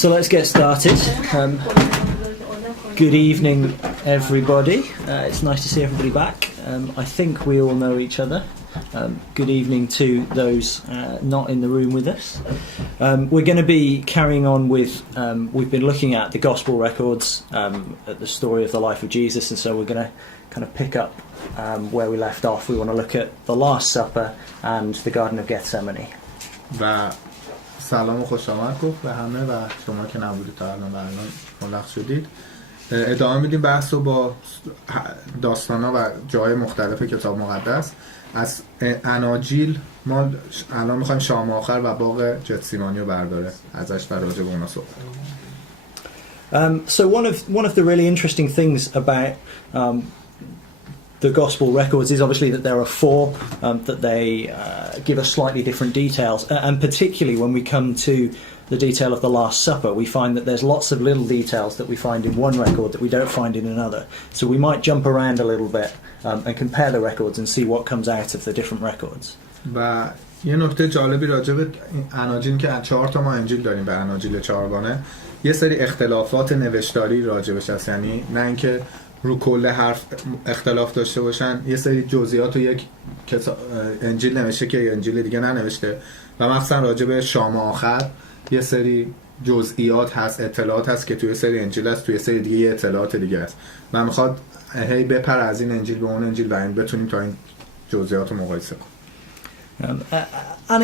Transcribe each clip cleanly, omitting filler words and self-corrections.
So let's get started. Good evening, everybody. It's nice to see everybody back. I think we all know each other. Good evening to those not in the room with us. We're going to be carrying on with, we've been looking at the Gospel records, at the story of the life of Jesus, and so we're going to kind of pick up where we left off. We want to look at the Last Supper and the Garden of Gethsemane. و سلام و خوش آمد گفت به همه و شما که نبودید تا الان ملحق شدید. ادامه میدیم بحث رو با داستانا و جای مختلف کتاب مقدس. از اناجیل ما الان میخوایم شام آخر و باغ گتسیمانی رو برداره ازش و راجع به اونا صحبت. So one of the really interesting things about the Gospel records is obviously that there are four, that they give us slightly different details, and particularly when we come to the detail of the Last Supper, we find that there's lots of little details that we find in one record that we don't find in another. So we might jump around a little bit and compare the records and see what comes out of the different records. و یه نکته جالبی راجع به اناجیل که 4 تا ما انجیل داریم به اناجیل چهارگانه، یه سری اختلافات نوشتاری راجبش هست، یعنی نه اینکه رو کل حرف اختلاف داشته باشن، یه سری جزئیات رو یک انجیل نوشته که انجیل دیگه ننوشته و مثلا راجع به شام آخر یه سری جزئیات هست، اطلاعات هست که توی سری انجیل هست، توی سری دیگه اطلاعات دیگه هست. من میخواد هی بپر از این انجیل به اون انجیل و این بتونیم تا این جزئیات رو مقایسه کنیم. And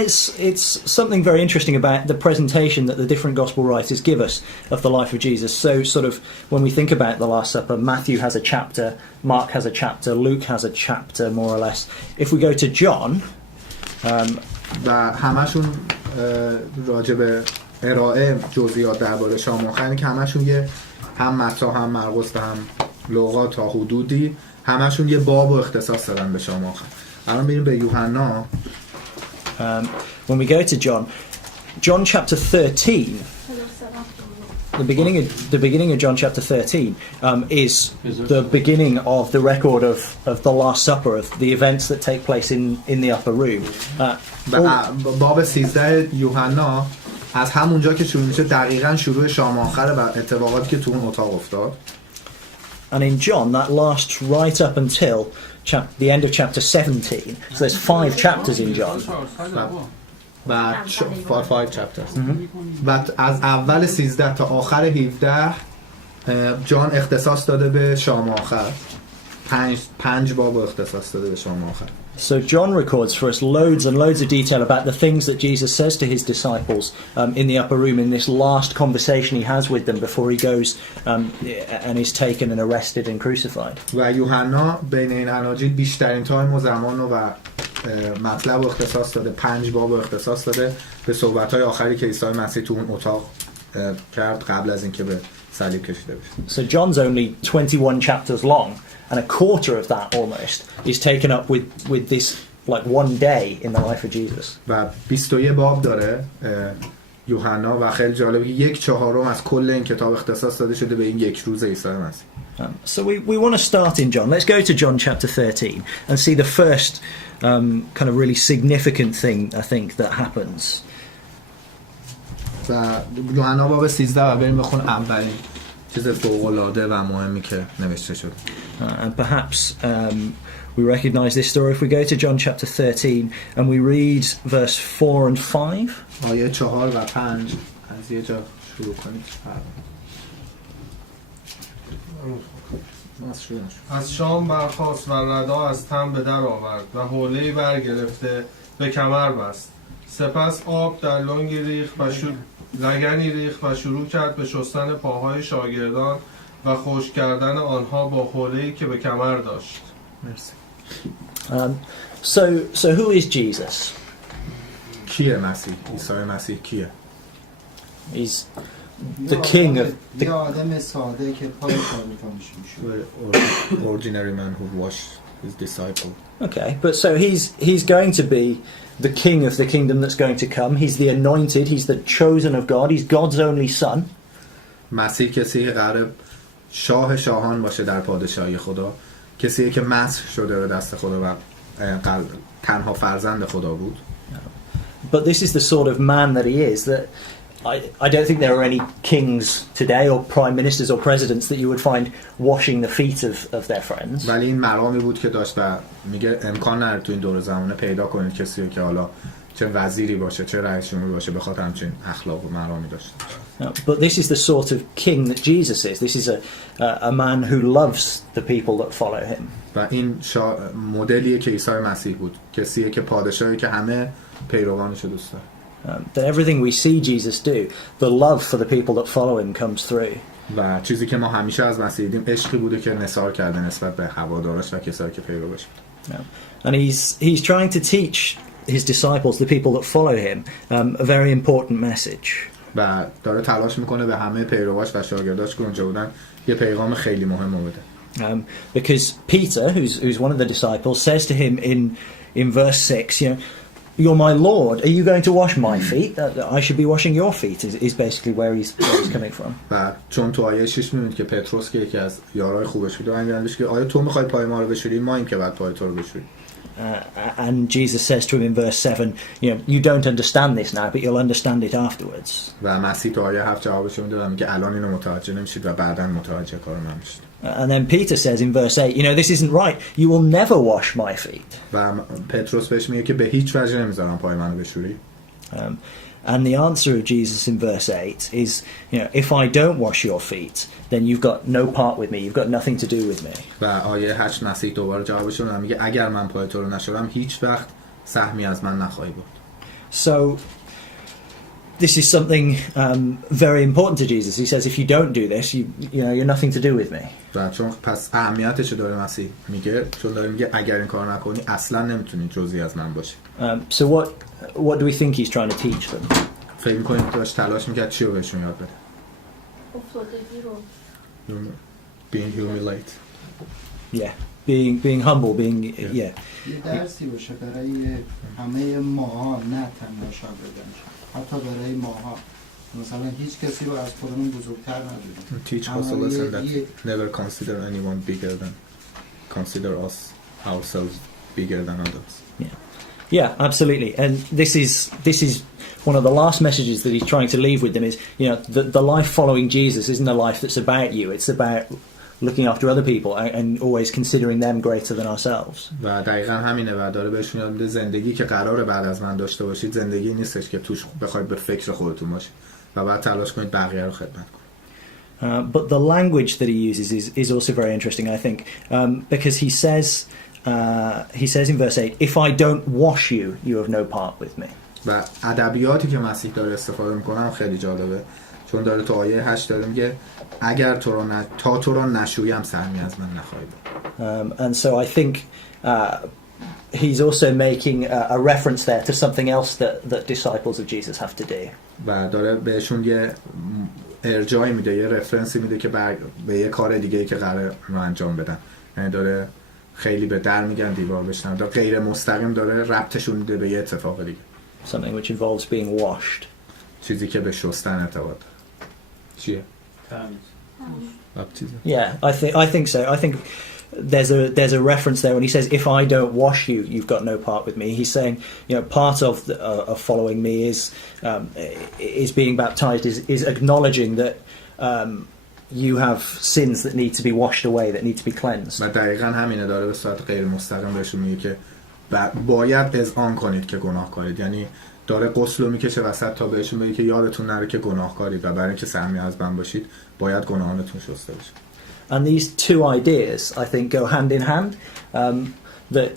it's something very interesting about the presentation that the different gospel writers give us of the life of Jesus. So sort of when we think about the Last Supper, Matthew has a chapter, Mark has a chapter, Luke has a chapter, more or less. If we go to John, و همشون راجع به ارائه جزئیات درباره شام آخر که همشون یه هم متی هم مرقس و هم لوقا تا حدودی همشون یه باب و اختصاص دارن به شام آخر. الان بریم به یوحنا. When we go to John chapter 13, the beginning of John chapter 13 is the beginning of the record of the Last Supper, of the events that take place in the upper room. باب 13 یوحنا از همونجا که شروع میشه دقیقاً شروع شام آخر و اتفاقاتی که تو اون اتاق افتاد. And in John, that lasts right up until the end of chapter 17. So there's 5 chapters in John. و 5 chapters. و از اول 13 تا آخر 17 جان اختصاص داده به شام آخر. 5 باب اختصاص داده به شام آخر. So John records for us loads and loads of detail about the things that Jesus says to his disciples in the upper room, in this last conversation he has with them before he goes and is taken and arrested and crucified. و یوحنا بین این اناجیل بیشترین تایم و زمان و مطلب اختصاص داده، 5 باب اختصاص داده به صحبت‌های آخری که عیسی مسیح تو اون اتاق کرد قبل از اینکه به صلیب کشیده بشه. So John's only 21 chapters long, and a quarter of that almost is taken up with this like one day in the life of Jesus. و 21 باب داره یوحنا و خیلی جالبه 1/4 از کل این کتاب اختصاص داده شده به این یک روز عیسی مسیح. So we want to start in John. Let's go to John chapter 13 and see the first kind of really significant thing I think that happens. و یوحنا باب 13 و بریم بخون اولین چیز فوق‌العاده و مهمی که نوشته شد. And perhaps we recognize this story if we go to John chapter 13 and we read verse 4 and 5. آیه 4 و 5 از یه جا شروع کنید. از شام برخاست و ردا از تن به در آورد و حوله‌ای برگرفته به کمر بست. سپس آب در لنگی ریخت و لگنی ریخت و شروع کرد به شستن پاهای شاگردان و خشک کردن آنها با حوله‌ای که به کمر داشت. مرسی. So who is Jesus? کیه مسیح؟ عیسی مسیح کیه؟ He's the king of the آدم ساده که پای شاگردانش میشه. Ordinary man who washed his disciple. Okay, but so he's going to be the king of the kingdom that's going to come. He's the anointed, he's the chosen of God, he's God's only son. مسیح کسی که قراره شاه شاهان باشه در پادشاهی خدا، کسی که مسح شده به دست خدا و تنها فرزند خدا بود. But this is the sort of man that he is, that I don't think there are any kings today or prime ministers or presidents that you would find washing the feet of their friends. ولی این مرامی بود که داشت و میگه امکان نداره تو این دور زمانه پیدا کنید کسی رو که حالا چه وزیری باشه چه رئیس جمهوری باشه بخاطر همچین اخلاق و مرامی داشته باشه. But this is the sort of king that Jesus is. This is a man who loves the people that follow him. و این مدلیه که عیسی مسیح بود، کسیه که پادشاهی که همه پیروانش رو دوست داره. That everything we see Jesus do, the love for the people that follow him comes through. و چیزی که ما همیشه از مسیح دیدیم عشقی بوده که نثار کرده نسبت به هوادارش و کسایی که پیروش بود. And he's trying to teach his disciples, the people that follow him, a very important message. و داره تلاش میکنه به همه پیرواش و شاگرداش که اونجا بودن یه پیغام خیلی مهم بده. Because Peter, who's one of the disciples, says to him in verse 6, you know, "You're my Lord. Are you going to wash my feet? I should be washing your feet." Is basically where he's coming from. و چون تو آیه 6 می‌بینید که پتروس که یکی از یارای خوبش بود میگه که آیا تو می‌خوای پای ما رو بشوری؟ ما این که بعد پای تو رو بشوریم. And Jesus says to him in verse 7, you know, you don't understand this now, but you'll understand it afterwards. و مسیح تو آیه 7 جوابش میده و میگه الان اینو متوجه نمیشید و بعداً متوجه کار من میشید. And then Peter says in verse 8, you know, this isn't right. You will never wash my feet. و پتروس بهش میگه که به هیچ وجه نمیذارم پای منو بشوری. And the answer of Jesus in verse 8 is, you know, if I don't wash your feet, then you've got no part with me. You've got nothing to do with me. و آیه 8 مسیح دوباره جوابش رو میگه اگر من پای تو رو نشورم هیچ وقت سهمی از من نخواهی بود. So this is something very important to Jesus. He says, if you don't do this, you know, you're nothing to do with me. و چون پس اهمیتش داره مسیح میگه چون داره میگه اگر این کار نکنی اصلا نمیتونی جزئی از من باشی. So what do we think he's trying to teach them? فکر میکنید داشت تلاش میکرد چی رو بهشون یاد بده؟ افتادگی رو. Being humility. Yeah, being humble, being yeah. یه درسی باشه برای همه ماها، نه تنها شاگردان، حتی برای ماها. مثلا هیچ کسی رو از خودمون بزرگتر ندونیم. Teach us a lesson that never consider anyone bigger than consider us ourselves bigger than others. Yeah, absolutely. And this is one of the last messages that he's trying to leave with them is, you know, the life following Jesus isn't a life that's about you. It's about looking after other people and always considering them greater than ourselves. و دقیقاً همینه و داره بهشون یاد میده زندگی که قراره بعد از من داشته باشید زندگی نیستش که توش بخواید به فکر خودتون باشید و بعد تلاش کنید بقیه رو خدمت کنید. But the language that he uses is also very interesting, I think, because he says in verse 8, if I don't wash you, you have no part with me. و ادبیاتی که مسیح داره استفاده میکنه خیلی جالبه چون داره تو آیه 8 داره میگه اگر تو رو نشویم سهمی از من نخواهی بود. And so I think he's also making a reference there to something else that disciples of Jesus have to do. و داره بهشون یه ارجاعی میده یه رفرنسی میده که به یه کار دیگه‌ای که قراره رو انجام بدن. یعنی داره خیلی به در میگن دیوار بشنن. داره غیر مستقیم داره ربطشون میده به یه اتفاق دیگه. Something which involves being washed. چیزی که به شستن ارتباط چیه؟ Yeah, I think so. I think there's a reference there when he says, "If I don't wash you, you've got no part with me." He's saying, you know, part of following me is being baptized, is acknowledging that you have sins that need to be washed away, that need to be cleansed. و دقیقاً همینه داره به صورت غیر مستقیم بهشون میگه که باید اذعان کنید که گناهکارید. یعنی داره غسل رو میکشه وسط تا بهشون بگه که یادتون نره که گناهکارید و برای اینکه سهمی از من باشید باید گناهانتون شسته بشه. And these two ideas, I think, go hand in hand. That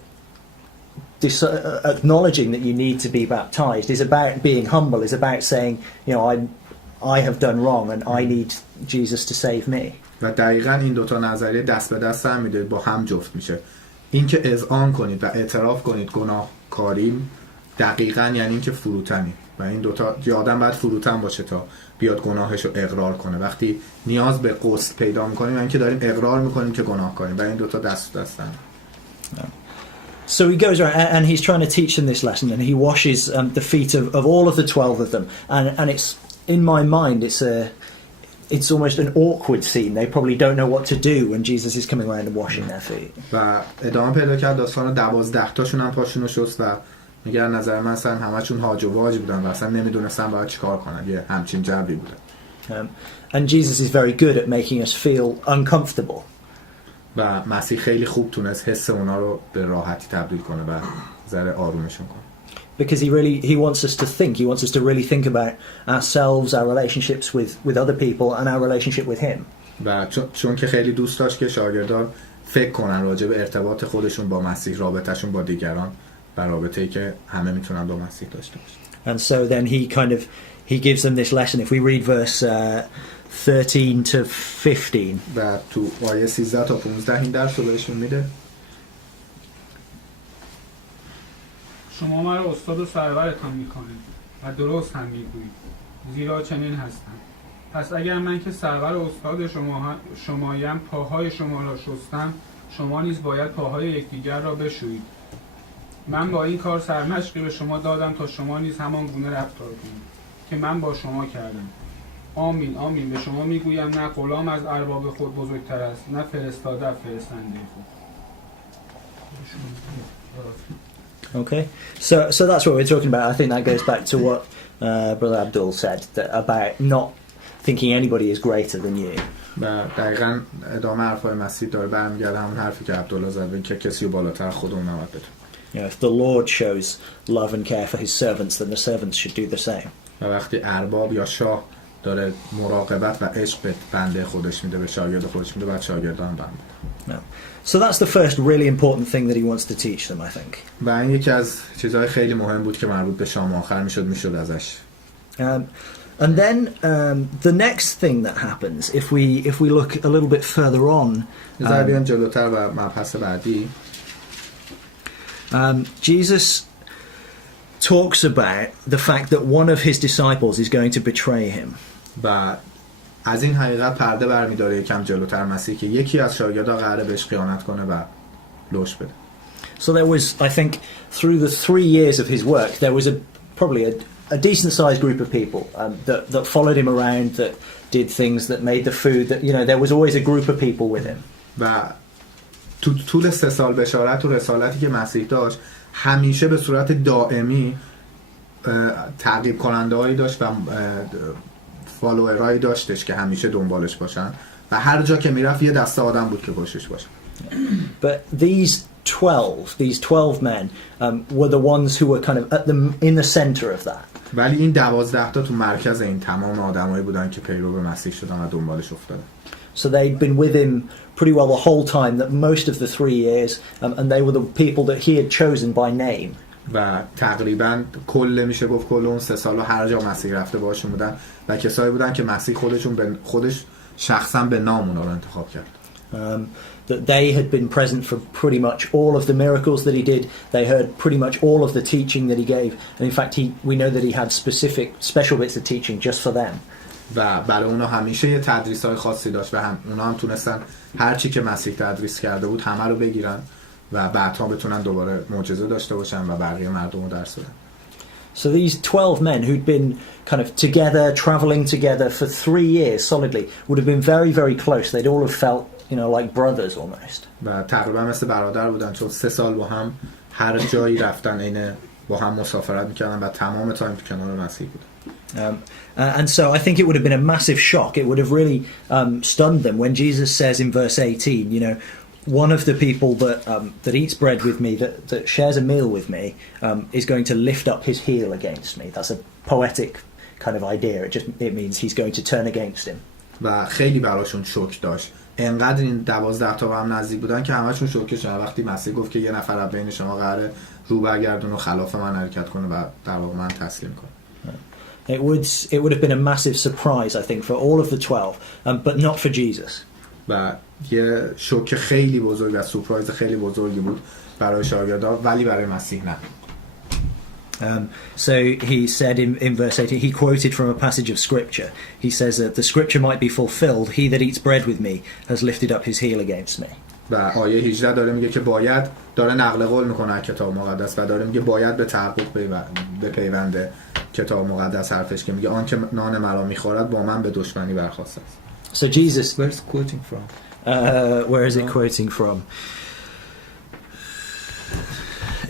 acknowledging that you need to be baptized is about being humble, is about saying, you know, I have done wrong and I need Jesus to save me. و دقیقاً این دوتا نظریه دست به دست هم میده با هم جفت میشه. این که اذعان کنید و اعتراف کنید گناهکاریم دقیقاً یعنی این که فروتنی و این دوتا آدم باید فروتن باشه تا بیاد گناهش رو اقرار کنه. وقتی نیاز به غسل پیدا میکنیم یعنی که داریم اقرار میکنیم که گناهکاریم و این دوتا دست به دست هم. So he goes around and he's trying to teach them this lesson and he washes the feet of all of the 12 of them and it's in my mind it's almost an awkward scene. They probably don't know what to do when Jesus is coming around and washing their feet. و ادامه پیدا کرد داستان 12 تاشون هم پاشون رو شست و میگه نظر من اصلا همشون حاج و واج بودن و اصلا نمیدونستن باید چیکار کنن، یه همچین جوی بوده. And Jesus is very good at making us feel uncomfortable. و مسیح خیلی خوب تونست حس اونا رو به راحتی تبدیل کنه و ذره آرومشون کنه. Because he wants us to think. He wants us to really think about ourselves, our relationships with other people, and our relationship with him. و چون که خیلی دوست داشت که شاگردان فکر کنن راجع به ارتباط خودشون با مسیح، رابطهشون با دیگران و رابطه‌ای که همه میتونن با مسیح داشته باشن. And so then he gives them this lesson. If we read verse 13 to 15. و تو آیه 13 تا 15 این درس رو بهشون میده. شما مرا استاد و سرورتان میکنید و درست هم میگویید، زیرا چنین هستم. پس اگر من که سرور و استاد شمایم پاهای شما را شستم، شما نیز باید پاهای یکدیگر را بشویید. من با این کار سرمشقی به شما دادم تا شما نیز همان گونه رفتار کنید که من با شما کردم. آمین آمین به شما میگویم نه غلام از ارباب خود بزرگتر است، نه فرستاده از فرستنده خود. Okay, so that's what we're talking about. I think that goes back to what Brother Abdul said about not thinking anybody is greater than you. و دقیقاً ادامه حرفای مسیح داره برمیگرده همون حرفی که عبدالله زد که کسی رو بالاتر خودمون نباید بدونیم. If the Lord shows love and care for his servants, then the servants should do the same. و وقتی ارباب یا شاه داره مراقبت و عشق به بنده خودش میده، به شاگرد خودش میده، بعد شاگردان بنده. So that's the first really important thing that he wants to teach them, I think. و این یکی از چیزهای خیلی مهم بود که مربوط به شام آخر میشد ازش. And then the next thing that happens, if we look a little bit further on, بیان جلوتر و مبحث بعدی. Jesus talks about the fact that one of his disciples is going to betray him. و از این حقیقت پرده برمی‌داره یکم جلوتر مسیح که یکی از شاگردها قراره بهش خیانت کنه و لوش بده. So there was, I think, through the 3 years of his work, there was probably a decent-sized group of people that followed him around, that did things, that made the food. That there was always a group of people with him. و تو طول 3 سال بشارت و رسالتی که مسیح داشت، همیشه به صورت دائمی تعقیب کننده‌هایی داشت و فالوورایی داشتش که همیشه دنبالش باشن و هر جا که میرفت یه دسته آدم بود که پشتش باشه. But these 12 men were the ones who were kind of in the center of that. ولی این 12 تا تو مرکز این تمام آدمایی بودن که پیرو به مسیح شدن و دنبالش افتادن. So they'd been with him pretty well the whole time, that most of the 3 years, and they were the people that he had chosen by name. و تقریبا کل میشه گفت کل اون 3 سال هر جا مسیح رفته باشون بودن و کسایی بودن که مسیح خودش شخصا به نام اونا رو انتخاب کرد. That they had been present for pretty much all of the miracles that he did. They heard pretty much all of the teaching that he gave, and in fact we know that he had special bits of teaching just for them. و برای اونا همیشه یه تدریس‌های خاصی داشت و اونا هم تونستن هر چی که مسیح تدریس کرده بود همه رو بگیرن و بعدها بتونن دوباره معجزه داشته باشن و بقیه مردم رو درس بدن. So these 12 men who'd been kind of together, traveling together for 3 years solidly, would have been very, very close. They'd all have felt, like brothers almost. و تقریبا مثل برادر بودن چون 3 سال با هم هر جایی رفتن، با هم مسافرت میکردن و تمام تایم کنار مسیح بودن. And so I think it would have been a massive shock. It would have really stunned them when Jesus says in verse 18, one of the people that eats bread with me, that shares a meal with me, is going to lift up his heel against me. That's a poetic kind of idea. It means he's going to turn against him. و خیلی براشون شوک داشت. انقدر این 12 تا هم نزدیک بودن که همشون شوکه شدن وقتی مسیح گفت که یه نفر از بین شما قراره رو برگردونه و خلاف من حرکت کنه و در واقع من تسلیم کنه. It would have been a massive surprise, I think, for all of the 12, but not for Jesus. و یه شوک خیلی بزرگ و سورپرایز خیلی بزرگی بود برای شاگردان ولی برای مسیح نه. So he said in verse 18, he quoted from a passage of scripture. He says that the scripture might be fulfilled, he that eats bread with me has lifted up his heel against me. و آیه 18 داره میگه که باید داره نقل قول میکنه کتاب مقدس و داره میگه باید به تحقق بپیونده کتاب مقدس حرفش که میگه آن که نان مرا میخورد با من به دشمنی برخاسته است. So Jesus, where's quoting from? Where is it quoting from?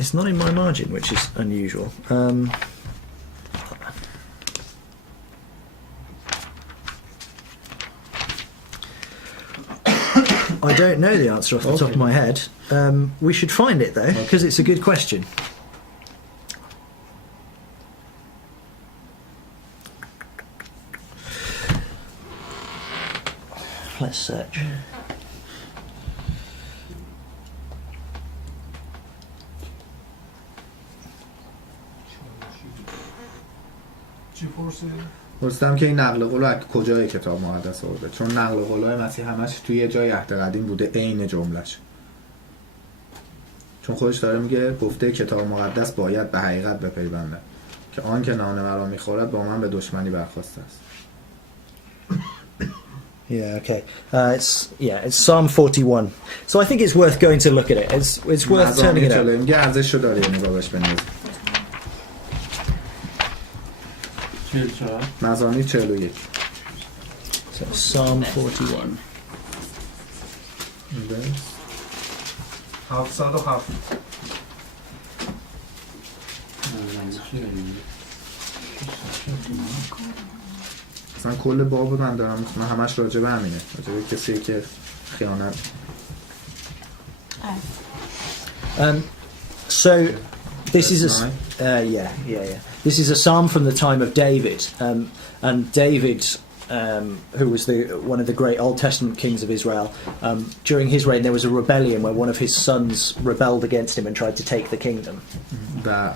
it's not in my margin, which is unusual. I don't know the answer off the top of my head. We should find it though, because it's a good question. Let's search. چی پرسید؟ گفتم که این نقل قول از کجای کتاب مقدس آورده، چون نقل قول‌های مسیح همش توی یه جای عهد قدیم بوده عین جمله‌ش، چون خودش داره میگه گفته کتاب مقدس باید به حقیقت بپیونده که آن که نان مرا میخورد با من به دشمنی برخاسته است. Yeah, okay. It's Psalm 41. So I think it's worth going to look at it. It's worth turning it up. میگه ارزشو داره نگاه بهش بندازید. مزامیر 41. So Psalm 41. 707. مثلا کل باب من دارم من همش راجع به همینه، راجع به کسی که خیانت. So this is This is a psalm from the time of David, and David, who was one of the great Old Testament kings of Israel, during his reign there was a rebellion where one of his sons rebelled against him and tried to take the kingdom. و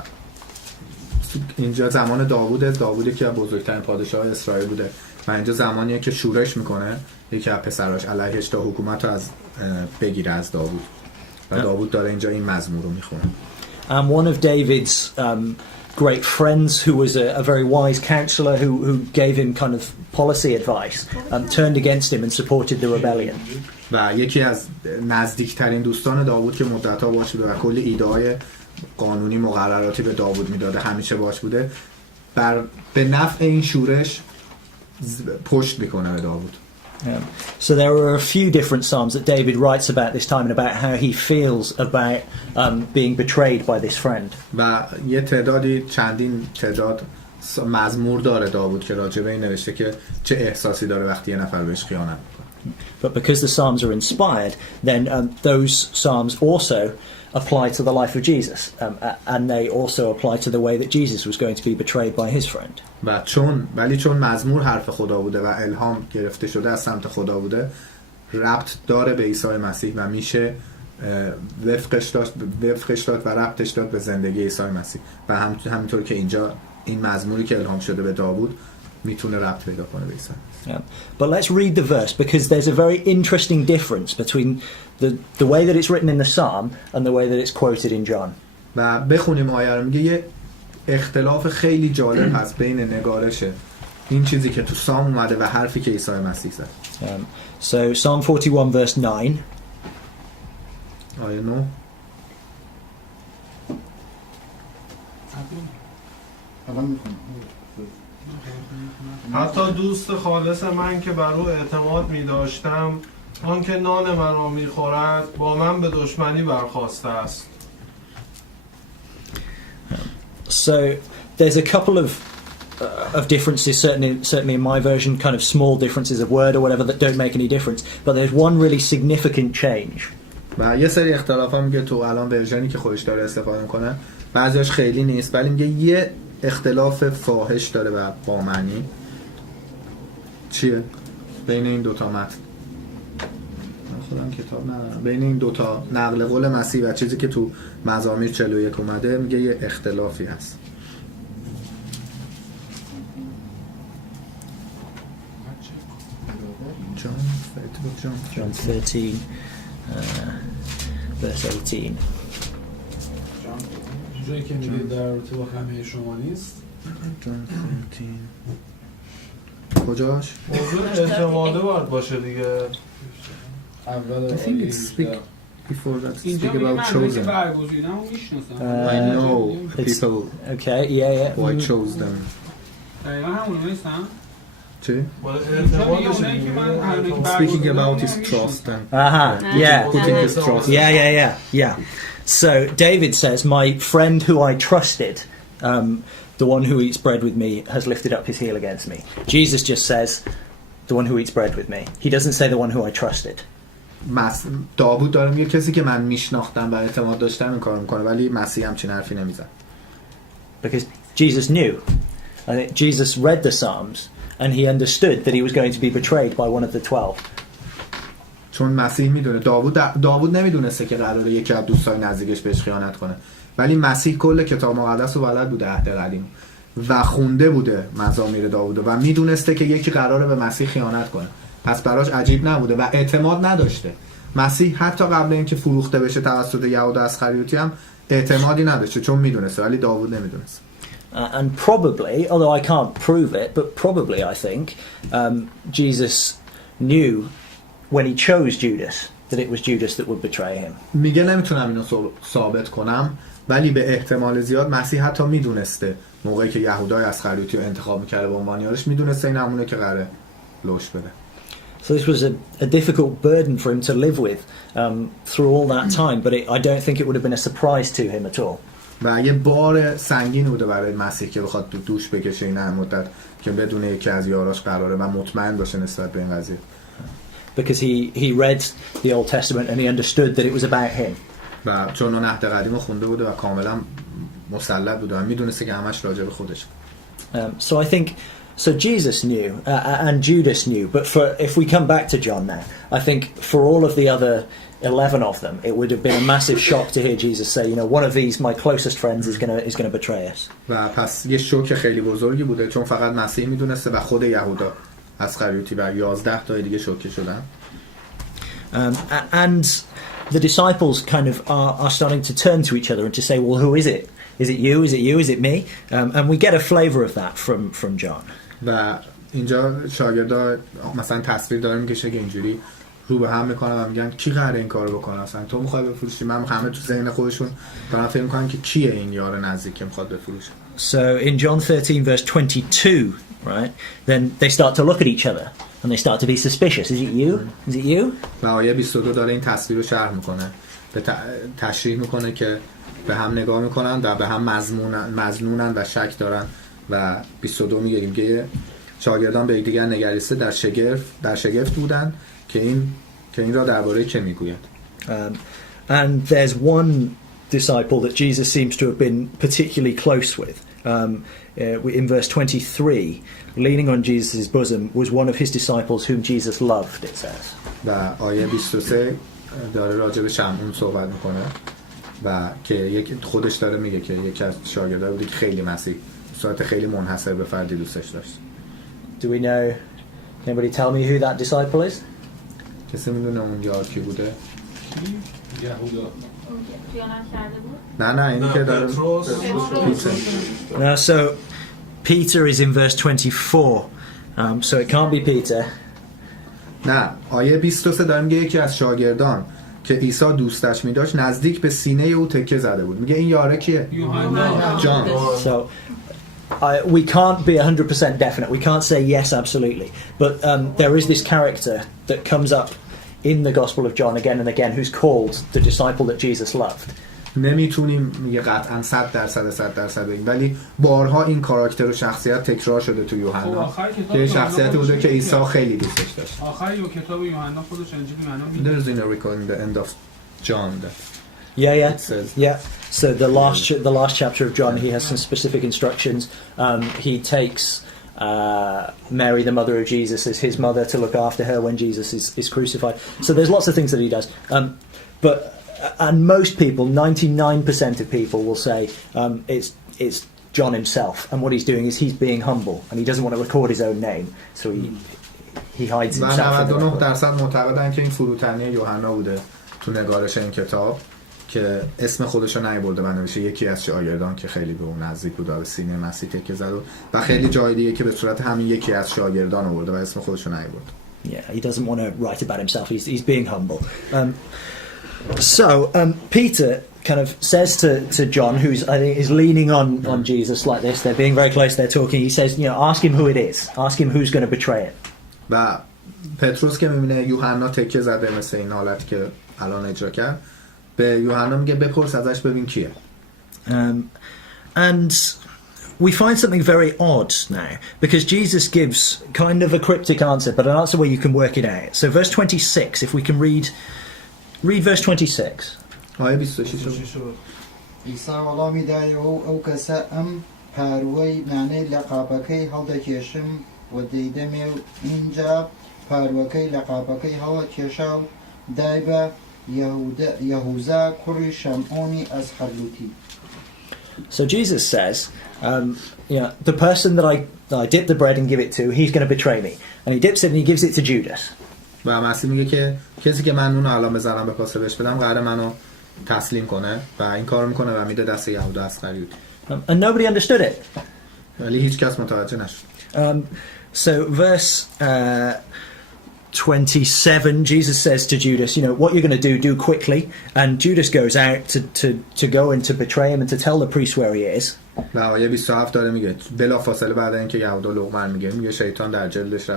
اینجا زمان داوودی که بزرگترین پادشاه اسرائیل بوده و اینجا زمانیه که شورش میکنه یکی از پسراش علیهش تا حکومت رو از بگیره از داوود و داوود داره اینجا این مزمور رو میخونه. And one of David's great friends, who was a very wise counselor who gave him kind of policy advice, turned against him and supported the rebellion. و یکی از نزدیکترین دوستان داوود که مدت‌ها باهاش بوده و کلی ایده‌های قانونی مقرراتی به داوود میداده همیشه باهاش بوده به نفع این شورش پشت میکنه به داوود. So there are a few different psalms that David writes about this time and about how he feels about being betrayed by this friend. و یه چندین تعداد مزمور داره داوود که راجع به این نوشته که چه احساسی داره وقتی یه نفر بهش خیانت میکنه. But because the psalms are inspired, then those psalms also apply to the life of Jesus, and they also apply to the way that Jesus was going to be betrayed by his friend. ولی چون مزمور حرف خدا بوده و الهام گرفته شده از سمت خدا بوده ربط داره به عیسی مسیح و میشه وفقش داد و ربطش داد به زندگی عیسی مسیح و همینطور که اینجا این مزموری که الهام شده به داوود میتونه ربط پیدا کنه به عیسی. But let's read the verse because there's a very interesting difference between the way that it's written in the psalm and the way that it's quoted in John. و بخونیم آیه رو. میگه یه اختلاف خیلی جالب هست بین نگارش این چیزی که تو سام اومده و حرفی که عیسی مسیح زد. So Psalm 41 verse 9. آیه 9. حتی دوست خالص من که بر او اعتماد می داشتم آن که نان مرا می خورد با من به دشمنی برخاسته است. So there's a couple of differences, certainly in my version, kind of small differences of word or whatever that don't make any difference, but there's one really significant change. و یه سری اختلافا میگه تو الان ورژنی که خودش داره استفاده میکنه بعضیش خیلی نیست ولی میگه یه اختلاف فاحش داره و با معنی. چیه؟ بین این دوتا متن خودم کتاب ندارم. بین این دوتا نقل قول مسیح و چیزی که تو مزامیر 41 اومده میگه یه اختلافی هست. John 13 verse 18. جایی که میگه در رابطه با همه شما نیست. کجاش؟ موضوع اعتماده باید باشه دیگه. اول I think it's speak before that اینجا speak میگه about من chosen. که برگزیدم و میشناسم. I know It's- people Okay, yeah. who I chose them. دقیقا همون نیستم. چی؟ اونایی که من Speaking about his trust and Yeah. putting his trust. Yeah. So David says, "My friend who I trusted, the one who eats bread with me, has lifted up his heel against me." Jesus just says, "The one who eats bread with me." He doesn't say the one who I trusted. داوود داره میگه کسی که من میشناختم و اعتماد داشتم این کارو میکنه، ولی مسیح همچین حرفی نمیزن. Because Jesus knew. I think Jesus read the Psalms and he understood that he was going to be betrayed by one of the 12. چون مسیح میدونه داوود نمیدونسته که قراره یکی از دوستای نزدیکش بهش خیانت کنه، ولی مسیح کل کتاب مقدس رو بلد بوده، عهد قدیم و خونده بوده مزامیر داوود و میدونسته که یکی قراره به مسیح خیانت کنه، پس براش عجیب نبوده و اعتماد نداشته. مسیح حتی قبل اینکه فروخته بشه توسط یهودا اسخریوطی هم اعتمادی نداشته، چون میدونسته، ولی داوود نمیدونسته. And probably, although I can't prove it, but probably I think Jesus knew when he chose Judas that it was Judas that would betray him. میگه نمیتونم اینو ثابت کنم، ولی به احتمال زیاد مسیح حتی میدونسته موقعی که یهودای اسخریوطی رو انتخاب میکرده به عنوان یارش، میدونسته این همونه که قراره لوش بده. So this was a difficult burden for him to live with through all that time, but I don't think it would have been a surprise to him at all. و یه بار سنگین بوده برای مسیح که بخواد دوش بکشه این مدت که بدون یکی از یاراش قراره و مطمئن باشه نسبت به این قضیه. Because he read the Old Testament and he understood that it was about him. و چون اون عهد قدیم رو خونده بوده و کاملا مسلط بوده و میدونسته که همش راجع به خودش. So I think Jesus knew and Judas knew, but if we come back to John now, I think for all of the other 11 of them, it would have been a massive shock to hear Jesus say, you know, one of these, my closest friends, is going to betray us. و پس یه شوک خیلی بزرگی بوده، چون فقط مسیح میدونسته و خود یهودا اسخریوطی و 11 تا دیگه شوکه شدن. And the disciples kind of are starting to turn to each other and to say, well, who is it? Is it you? Is it you? Is it me? And we get a flavor of that from John. و اینجا شاگردا مثلا تصویر داره میکشه که اینجوری رو به هم میکنن و میگن کی قراره این کارو بکنه، اصلا تو میخوای بفروشی؟ من همه تو ذهن خودشون دارن فکر میکنن که کیه این یار نزدیک که میخواد بفروشه. So in John 13 verse 22, right, then they start to look at each other and they start to be suspicious. Is it you? Is it you? و آیه 22 داره این تصویر رو شرح میکنه، به تشریح میکنه که به هم نگاه میکنن و به هم مظنونن و شک دارن و 22 میگیم که شاگردان به یکدیگر نگریسته در شگفت بودن که این را درباره که میگوید. And there's one disciple that Jesus seems to have been particularly close with. In verse 23, leaning on Jesus' bosom was one of his disciples whom Jesus loved, it says. و آیه 23 داره راجع به شمعون صحبت میکنه و که خودش داره میگه که یکی از شاگردای بوده که خیلی مسیح صورت خیلی منحصر به فردی دوستش داشت. Do we know? Anybody tell me who that disciple is? کسی میدونه اون یار کی بوده؟ یهودا. نه اینی که داره No, so Peter is in verse 24, so it can't be Peter. نه آیه 23 داره میگه یکی از شاگردان که عیسی دوستش می‌داشت نزدیک به سینه او تکه زده بود. میگه این یاره کیه؟ جان. So we can't be 100% definite. We can't say yes absolutely. But there is this character that comes up in the Gospel of John again and again who's called the disciple that Jesus loved. نمیتونیم میگه قطعا 100% بگیم، ولی بارها این کاراکتر و شخصیت تکرار شده تو یوحنا که شخصیتی بوده که عیسی خیلی دوستش داشت. آخر کتاب یوحنا خودش انجیل یوحنا میگه. There's in a recording the end of John that Yeah. it says. Yeah. So the last chapter of John, he has some specific instructions. He takes Mary, the mother of Jesus, as his mother to look after her when Jesus is crucified. So there's lots of things that he does. And most people, 99% of people, will say it's John himself, and what he's doing is he's being humble, and he doesn't want to record his own name, so he hides himself. و 99% معتقدن که این فروتنی یوحنا بوده تو نگارش این کتاب که اسم خودشو نیاورده و نوشته یکی از شاگردان که خیلی به اون نزدیک بود و به سینه مسیح تکیه زد و خیلی جای دیگه که به صورت همین یکی از شاگردان آورده و اسم خودشو نیاورد. Yeah, he doesn't want to write about himself. He's being humble. So Peter kind of says to John, who's I think is leaning on Jesus like this. They're being very close. They're talking. He says, ask him who it is. Ask him who's going to betray it. و پتروس که میبینه یوحنا تکیه زده مثل این حالت که الان اجرا کرد، به یوحنا میگه بپرس ازش ببین کیه. And we find something very odd now, because Jesus gives kind of a cryptic answer, but an answer where you can work it out. So verse 26, if we can read verse 26. آیه 26 عیسی وەڵامی دایەوە ئەو کەسە ئەم پاروەی نانەی لە قاپەکەی هەڵدەکێشم و دەیدەمێ و اینجا پاروەکەی لە قاپەکەی هەڵدەکێشا و دای بە یەهوزا کوڕی شەمعۆنی ئەسحەرلوتی. So Jesus says, the person that I dip the bread and give it to, he's going to betray me. And he dips it and he gives it to Judas. و مسیح میگه که کسی که من اون الان بذارم به کاسه بهش بدم قراره منو تسلیم کنه و این کارو میکنه و میده دست یهودا اسخریوتی. And nobody understood it. ولی هیچ کس متوجه نشد. So verse 27, Jesus says to Judas, what you're going to do quickly. And Judas goes out to go and to betray him and to tell the priest where he is. و آیه 27 داره میگه بلافاصله بعد اینکه یهودا لقمه میگه شیطان در جلدش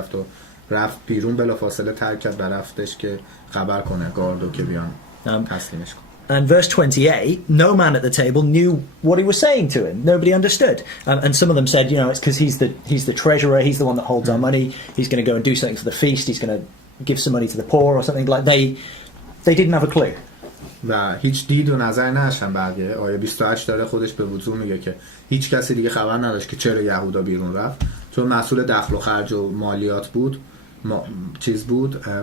رفت بیرون، بلافاصله ترک کرد و رفتش که خبر کنه گاردو که بیان تسلیمش کنه. And verse 28, no man at the table knew what he was saying to him. Nobody understood. And some of them said, it's because he's the treasurer, he's the one that holds our money, he's going to go and do something for the feast, he's going to give some money to the poor or something. Like they didn't have a clue. و هیچ دید و نظر نداشتن. بقیه آیه 28 داره خودش به وضوح میگه که هیچ کسی دیگه خبر نداشت که چرا یهودا بیرون رفت، چون مسئول دخل و خرج و مالیات بود،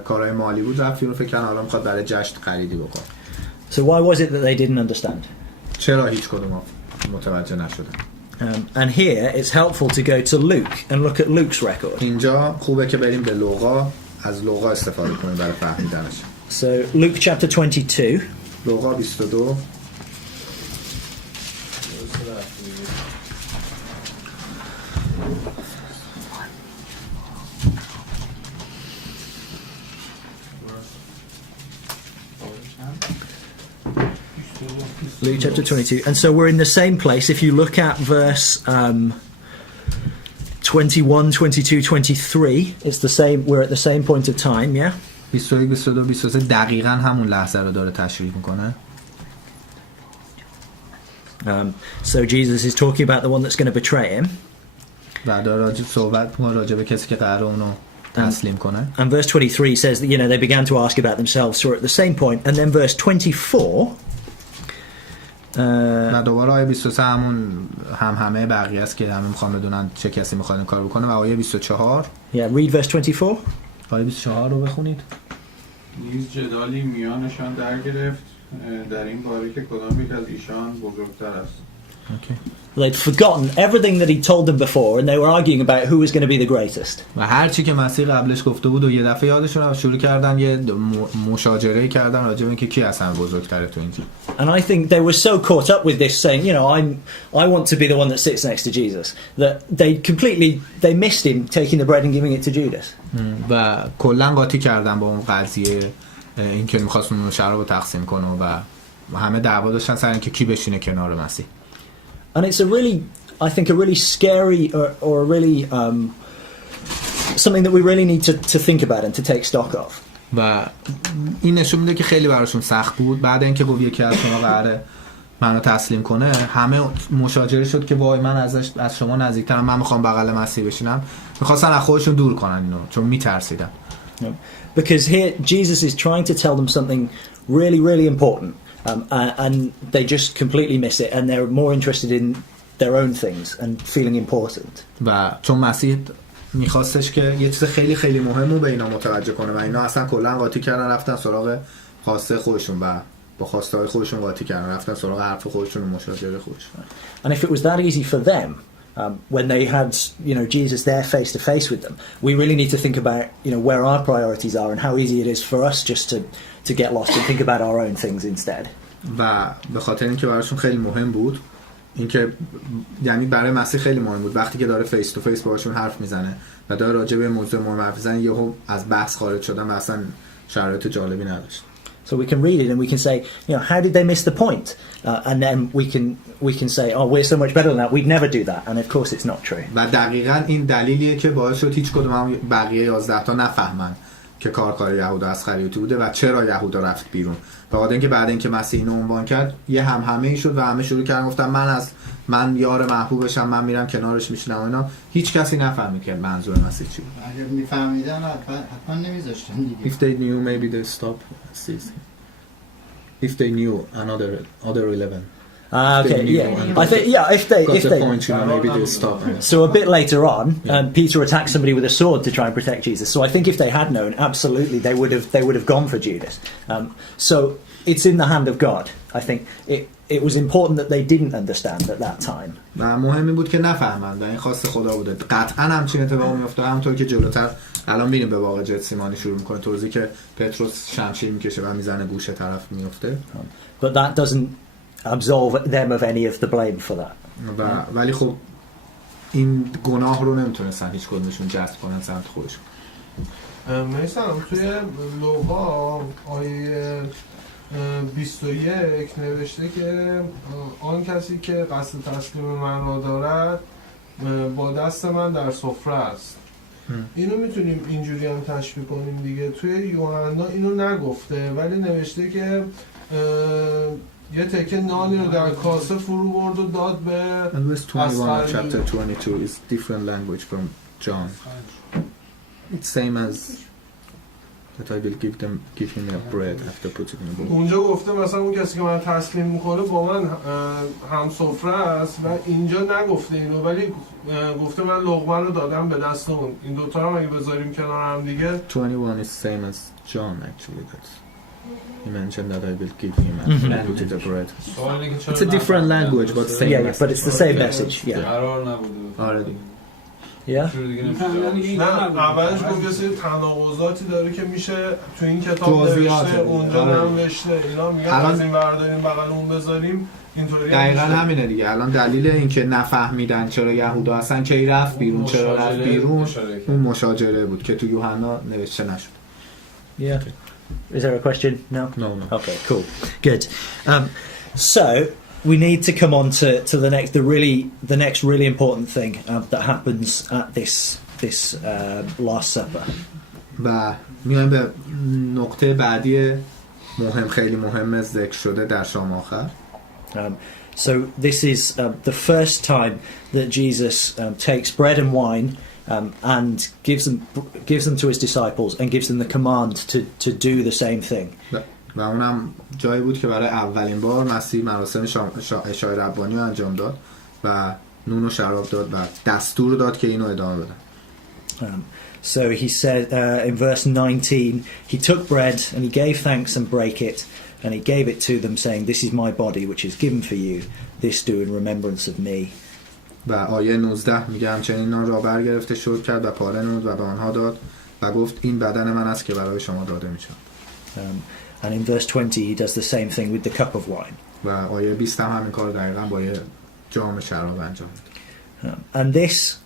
کارهای مالی بود، رفت بیرون، فکر کنم حالا میخواد برای جشن خریدی بکنه. So why was it that they didn't understand? چرا هیچ کدوم متوجه نشدن؟ And here it's helpful to go to Luke and look at Luke's record. اینجا خوبه که بریم به لوقا، از لوقا استفاده کنیم برای فهمیدنش. So Luke chapter 22. لوقا 22. Luke chapter 22. And so we're in the same place. If you look at verse 21, 22, 23, it's the same. We're at the same point of time, yeah? 21 22 23 دقیقاً همون لحظه رو داره تشریح میکنه. So Jesus is talking about the one that's going to betray him. و داره صحبت میکنه راجع به کسی که قراره اونو تسلیم کنه. And verse 23 says that they began to ask about themselves, so we're at the same point. And then verse 24 و دوباره آیه 23 همه بقیه است که همه میخوان بدونن چه کسی میخواد این کار بکنه. و آیه 24 Yeah, read verse 24. آیه 24 رو بخونید. نیز جدالی میانشان در گرفت در این باره که کدام یک از ایشان بزرگتر است. Okay. They'd forgotten everything that he told them before, and they were arguing about who was going to be the greatest. و هر چی که مسیح قبلش گفته بود و یه دفعه یادشون رفت، شروع کردن یه مشاجره کردن راجع به اینکه کی اصلا بزرگتره تو این تیم. And I think they were so caught up with this, saying, I want to be the one that sits next to Jesus, that they missed him taking the bread and giving it to Judas. و کلا قاطی کردن با اون قضیه اینکه می‌خواست اون شراب رو تقسیم کنه و همه دعوا داشتن سر اینکه کی بشینه کنار مسیح. And it's I think a really scary or a really something that we really need to think about and to take stock of. و این نشون میده که خیلی براشون سخت بود. بعد اینکه گفت یکی از شما قراره منو تسلیم کنه، همه مشاجره شد که وای من از شما نزدیکترم، من میخوام بغل مسیح بشینم. میخواستن از خودشون دور کنن اینو، چون میترسیدن. Because here Jesus is trying to tell them something really, really important. And they just completely miss it, and they're more interested in their own things and feeling important. و چون مسیح میخواستش که یه چیز خیلی خیلی مهمو به اینا متوجه کنه و اینا اصلا کلا قاطی کردن، رفتن سراغ خواسته خودشون و با خواسته های خودشون قاطی کردن، رفتن سراغ حرف خودشون و مشاجره خودشون. And if it was that easy for them, when they had Jesus there face to face with them, we really need to think about where our priorities are and how easy it is for us just to get lost and think about our own things instead. و به خاطر اینکه براشون خیلی مهم بود، اینکه یعنی برای مسیح خیلی مهم بود وقتی که داره فیس تو فیس باهاشون حرف میزنه و داره راجع به موضوع مهم حرف میزنه، یهو از بحث خارج شدن و اصلا شرایط جالبی نداشت. So we can read it and we can say, how did they miss the point? And then we can say, oh, we're so much better than that. We'd never do that. And of course, it's not true. و دقیقاً این دلیلیه که باعث شد هیچ کدوم هم بقیه 11 تا نفهمن که کار یهودا اسخریوطی بوده و چرا یهودا رفت بیرون. به خاطر اینکه بعد اینکه مسیح اینو عنوان کرد یه همهمه‌ای شد و همه شروع کردن گفتن من یار محبوبشم، من میرم کنارش میشینم و اینا. هیچ کسی نفهمید که منظور مسیح چی بود. اگر میفهمیدن حتما نمیذاشتن دیگه. If they knew, maybe they stop. If they knew other 11. Okay, yeah. I think if they point, maybe they stop. So a bit later on, Peter attacks somebody with a sword to try and protect Jesus. So I think if they had known, absolutely they would have gone for Judas. So it's in the hand of God. I think it was important that they didn't understand at that time. و مهمی بود که نفهمند و این خواست خدا بوده. قطعا همچین اتفاقی میفته، همونطور که جلوتر الان میریم به واقع جتسیمانی شروع میکنه توضیح که پتروس شمشیر میکشه و میزنه گوشه طرف میفته. But that doesn't absolve them of any of the blame for that. ولی خب این گناه رو نمیتونستن هیچ کدومشون جذب کنن سمت خودشون. مثلا توی لوقا آیه 21 نوشته که آن کسی که قصد تسلیم من را دارد با دست من در سفره است. اینو میتونیم اینجوری هم تشبیه کنیم دیگه. توی یوحنا اینو نگفته ولی نوشته که یه تکه نانی رو در کاسه فرو برد و داد به And verse 21 chapter 22 is different language from John. It's same as that I will give him a bread after putting in the bowl. اونجا گفته مثلا اون کسی که من تسلیم میکنه با من هم سفره است و اینجا نگفته اینو ولی گفته من لقمه رو دادم به دست اون. این دوتا رو اگه بذاریم کنار هم دیگه 21 is same as John actually. He mentioned that I will give him and put it a bread. It's a different language but same message. But it's the same message. Yeah. Already. Yeah. نه اولش گفت یه سری تناقضاتی داره که میشه تو این کتاب نوشته اونجا نوشته اینا میگن از این برداریم بغل اون بذاریم اینطوری دقیقاً همینه دیگه. الان دلیل این که نفهمیدن چرا یهودا اصلا کی رفت بیرون چرا رفت بیرون اون مشاجره بود که تو یوحنا نوشته نشد. Yeah. Is there a question? No? No. Okay, cool. Good. So we need to come on to the next really important thing that happens at this Last Supper. و میایم به نقطه بعدی خیلی مهم ذکر شده در شام آخر. So this is the first time that Jesus takes bread and wine and gives them to his disciples and gives them the command to do the same thing. و اونم جایی بود که برای اولین بار مسیح مراسم عشای ربانی رو انجام داد و نون و شراب داد و دستور داد که اینو ادامه بدن. So he said in verse 19, he took bread and he gave thanks and brake it and he gave it to them saying, this is my body which is given for you, this do in remembrance of me. و آیه 19 میگه همچنین نان را برگرفته شد کرد و پاره نمود و به آنها داد و گفت این بدن من است که برای شما داده میشه. And in verse 20 he does the same thing with the cup of wine. و آیه 20 هم همین کار دقیقاً با یه جام شراب انجام میده. And this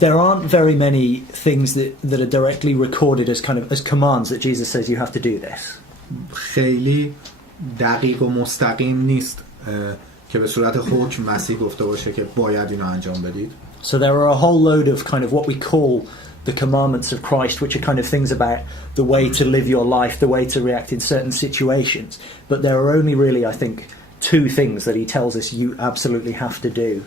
there aren't very many things that are directly recorded as kind of as commands that Jesus says you have to do this. خیلی دقیق و مستقیم نیست که به صورت حکم مسیح گفته باشه که باید اینو انجام بدید. So there are a whole load of kind of what we call the commandments of Christ, which are kind of things about the way to live your life, the way to react in certain situations. But there are only really, I think, two things that he tells us you absolutely have to do.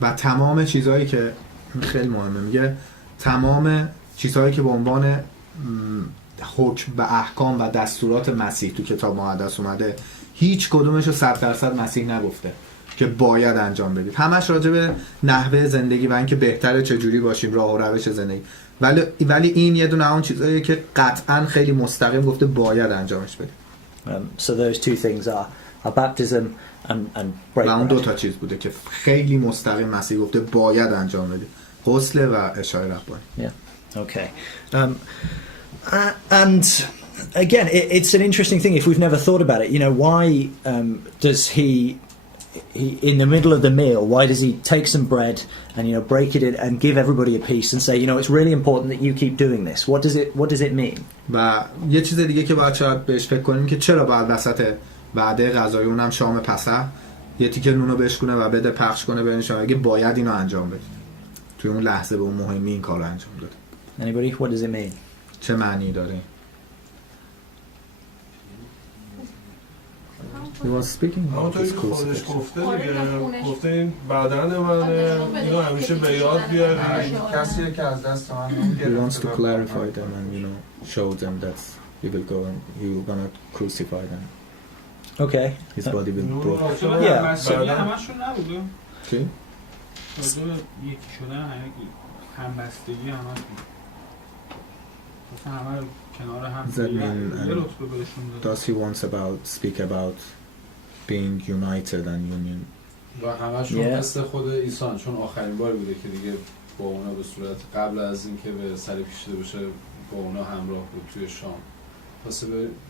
و تمام چیزهایی که خیلی مهمه میگه تمام چیزهایی که به عنوان حکم و احکام و دستورات مسیح تو کتاب مقدس اومده هیچ کدومش رو 100% مسیح نگفته که باید انجام بدید. همش راجع به نحوه زندگی و اینکه بهتره چجوری باشیم، راه و روش زندگی. ولی این یه دونه اون چیزاییه که قطعاً خیلی مستقیم گفته باید انجامش بدید. So those two things are baptism and break. و اون دو تا چیز بوده که خیلی مستقیم مسیح گفته باید انجام بدید. غسل و عشای ربانی. Yeah. Okay. And again, it's an interesting thing if we've never thought about it. You know, why does he in the middle of the meal, why does he take some bread and break it in and give everybody a piece and say, it's really important that you keep doing this? What does it mean? و یه چیز دیگه که باید شاید بهش فکر کنیم که چرا باید وسط وعده غذای اونم شام پسح یه تیکه نونو بشکونه و بده پخش کنه بین شما، اگه باید اینو انجام بدید توی اون لحظه به اون مهمی این کارو انجام داد. Anybody? What does it mean? چه معنی داره؟ He was speaking about همونطوری his که خودش crucifixion. گفته دیگه، گفته این بدن منه، اینو همیشه به یاد بیاری. کسی که از دست من He wants to clarify them and show them that he will go and you're gonna crucify them. Okay. His body will be broken. راجع به همبستگی همشون نبوده؟ چی؟ راجع به یکی شدن همبستگی همشون مثلا همه رو کنار هم Does that mean, یه رتبه بهشون داده. does he wants speak about being united and union? و همشون مثل خود عیسی، چون آخرین بار بوده که دیگه با اونا به صورت قبل از اینکه به صلیب کشیده بشه با اونا همراه بود توی شام. واسه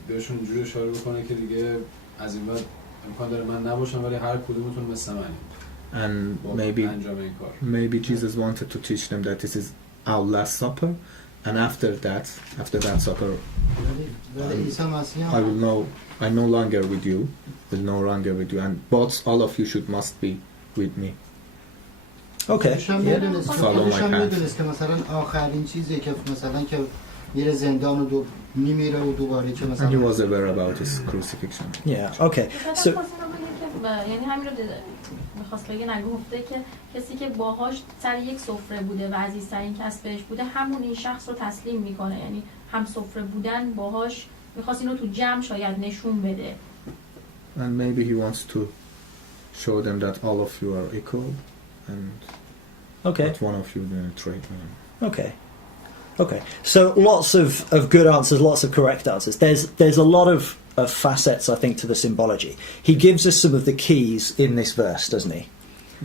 بهشون اینجوری اشاره بکنه که دیگه از این بعد امکان داره من نباشم ولی هر کدومتون مثل منید. And maybe Jesus wanted to teach them that this is our last supper, and after that supper, I no longer with you, and both all of you must be with me. Okay. Follow my path. که مثلا آخرین چیزی که مثلا که میره زندان و میمیره و دوباره که مثلا And he was aware about his crucifixion. Yeah. Okay. So یعنی همین رو می‌خواست بگه نگفته که کسی که باهاش سر یک سفره بوده و عزیزترین کس بهش بوده همون این شخص رو تسلیم میکنه، یعنی هم سفره بودن باهاش می‌خواست اینو تو جمع شاید نشون بده. And maybe he wants to show them that all of you are equal and that one of you didn't trade me. Okay. So lots of good answers, lots of correct answers. There's a lot of facets, I think, to the symbology. He gives us some of the keys in this verse, doesn't he?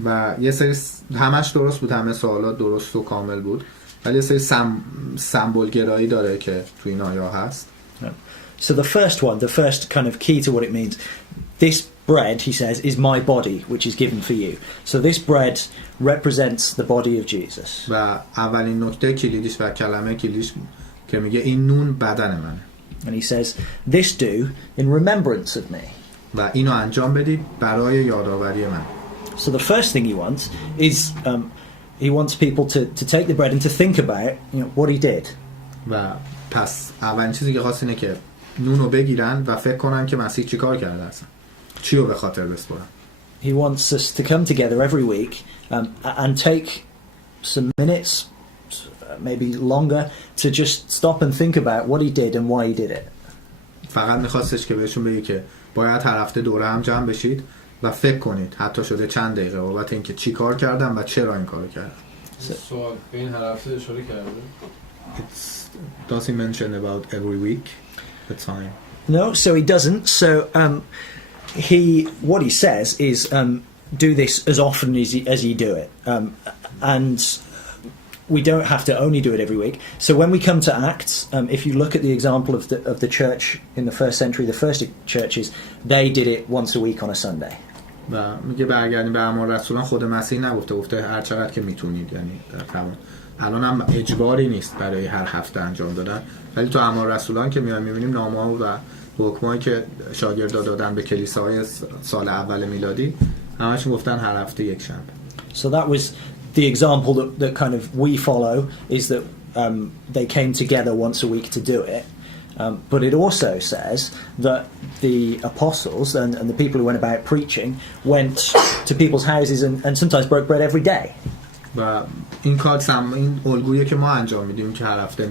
و یه سری همش درست بود، همه سوالات درست و کامل بود، ولی یه سری سمبل گرایی داره که تو این آیه هست. So the first kind of key to what it means, this bread, he says, is my body, which is given for you. So this bread represents the body of Jesus. و اولین نکته کلیدیش و کلمه کلیدیش که میگه این نون بدن منه. And he says, this do in remembrance of me. و اینو انجام بدید برای یادآوری من. So the first thing he wants is he wants people to take the bread and to think about what he did. و پس اولین چیزی که خواست اینه که نونو بگیرن و فکر کنن که مسیح چی کار کرده اصلا، چی رو به خاطر بسپرن. He wants us to come together every week and take some minutes, maybe longer, to just stop and think about what he did and why he did it. فقط میخواستش که بهشون بگه که باید هر هفته دوره هم جمع بشید و فکر کنید، حتی شده چند دقیقه بابت اینکه چی کار کردم و چرا این کارو کردم. سوال به این هر هفته اشاره کرده؟ Does he mention about every week the time? No, so he doesn't. So what he says is do this as often as you do it, and we don't have to only do it every week. So when we come to Acts, if you look at the example of the church in the first century, the first churches, they did it once a week on a Sunday. و میگه برگردیم به اعمال رسولان، خود مسیح نگفته هر چقدر که میتونید، یعنی تمام. الان هم اجباری نیست برای هر هفته انجام دادن، ولی تو اعمال رسولان که میبینیم نامه‌ها و حکمایی که شاگردا دادن به کلیساهای سال اول میلادی همشون گفتن هر هفته یک شنبه. So that was the example that kind of we follow, is that they came together once a week to do it. But it also says that the apostles and the people who went about preaching went to people's houses and sometimes broke bread every day. و این کار این الگویی که ما انجام میدیم که هر هفته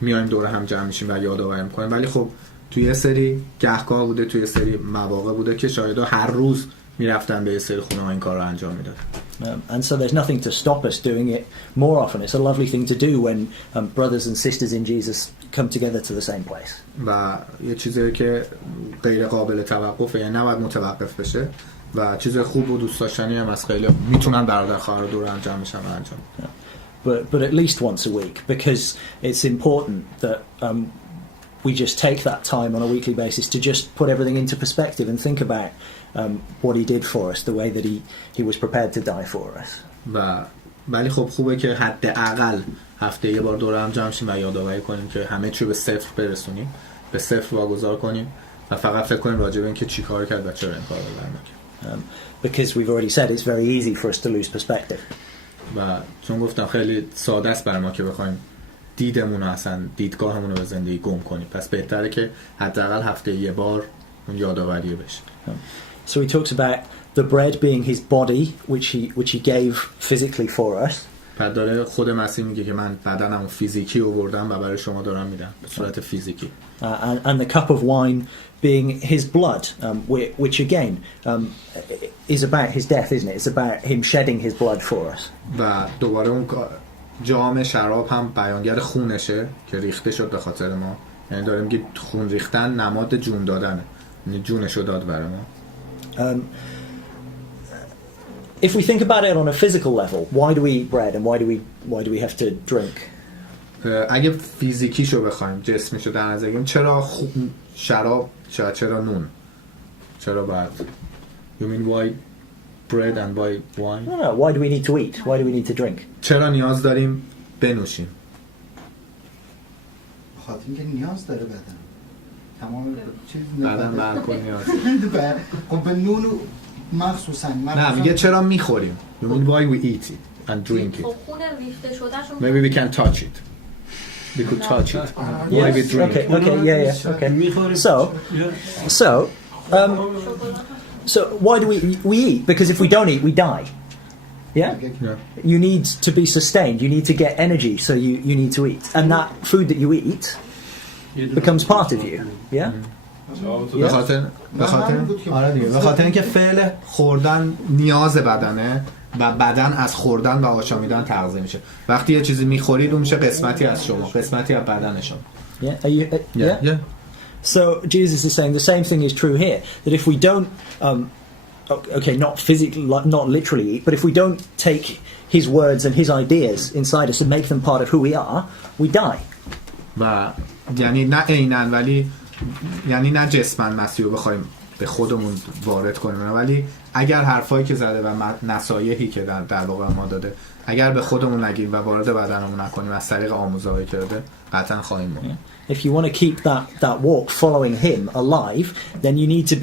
میایم دور هم جمع میشیم و یادآوری میکنیم، ولی خب توی یه سری گهگاه بوده، توی یه سری مواقع بوده که شاگردا هر روز میرفتن به یه سری خونه ها این کار رو انجام میدادن. And so there's nothing to stop us doing it more often. It's a lovely thing to do when brothers and sisters in Jesus come together to the same place. و یه چیزی که غیر قابل توقفه، یعنی نباید متوقف بشه و چیز خوب و دوست داشتنی هم از خیلی میتونن برادر خواهر دور هم جمع بشن و انجام. But at least once a week, because it's important that we just take that time on a weekly basis to just put everything into perspective and think about what he did for us, the way that he was prepared to die for us. ولی خب خوبه که حداقل هفته یه بار دور هم جمع شیم و یادآوری کنیم که همه چی به صفر برسونیم، به صفر واگذار کنیم و فقط فکر کنیم راجع به اینکه چی کار کرد و چرا این کار رو کرد. Because we've already said it's very easy for us to lose perspective. و چون گفتم خیلی ساده است برای ما که بخوایم دیدمون رو اصلا دیدگاهمون رو به زندگی گم کنیم، پس بهتره که حداقل هفته یه بار اون یادآوری بشه. So he talks about the bread being his body which he gave physically for us. بعد داره خود مسیح میگه که من بدنمو فیزیکی آوردم و برای شما دارم میدم به صورت فیزیکی. And the cup of wine being his blood, which again is about his death, isn't it? It's about him shedding his blood for us. و دوباره اون جام شراب هم بیانگر خونشه که ریخته شد به خاطر ما. یعنی داره میگه خون ریختن نماد جون دادنه، یعنی جونشو داد برای ما. If we think about it on a physical level, why do we eat bread and why do we have to drink? اگه فیزیکیشو بخوایم، جسمیشو در نظر بگیریم، چرا شراب چرا نون؟ چرا باید؟ You mean why bread and why wine? No, why do we need to eat? Why do we need to drink? چرا نیاز داریم بنوشیم؟ بخاطر اینکه نیاز داره بدن. تمام چیز بدن به الکل نیاز. خب به نون مخصوصا نه میگه چرا میخوریم. You mean why we eat it and drink it? خب خون ریخته شدهشون Maybe we can touch it. We could touch it. Why we drink it? Okay, yeah, okay. So why do we eat? Because if we don't eat, we die. Yeah? Yeah. You need to be sustained. You need to get energy, so you need to eat. And that food that you eat becomes part of you. Yeah? به خاطر اینکه فعل خوردن نیاز بدنه و بدن از خوردن و آشامیدن تغذیه میشه. وقتی یه چیزی میخورید اون میشه قسمتی از شما، قسمتی از بدن شما. Yeah? Yeah? So Jesus is saying the same thing is true here, that if we don't okay, not physically, not literally eat, but if we don't take his words and his ideas inside us and make them part of who we are, we die. و یعنی نه عیناً ولی یعنی نه جسماً مسیح رو بخوایم به خودمون وارد کنیم، ولی اگر حرفایی که زده و نصایحی که در واقع ما داده اگر به خودمون نگیریم و وارد بدنمون نکنیم از طریق آموزهایی که داده قطعاً خواهیم مرد. If you want to keep that walk following him alive, then you need to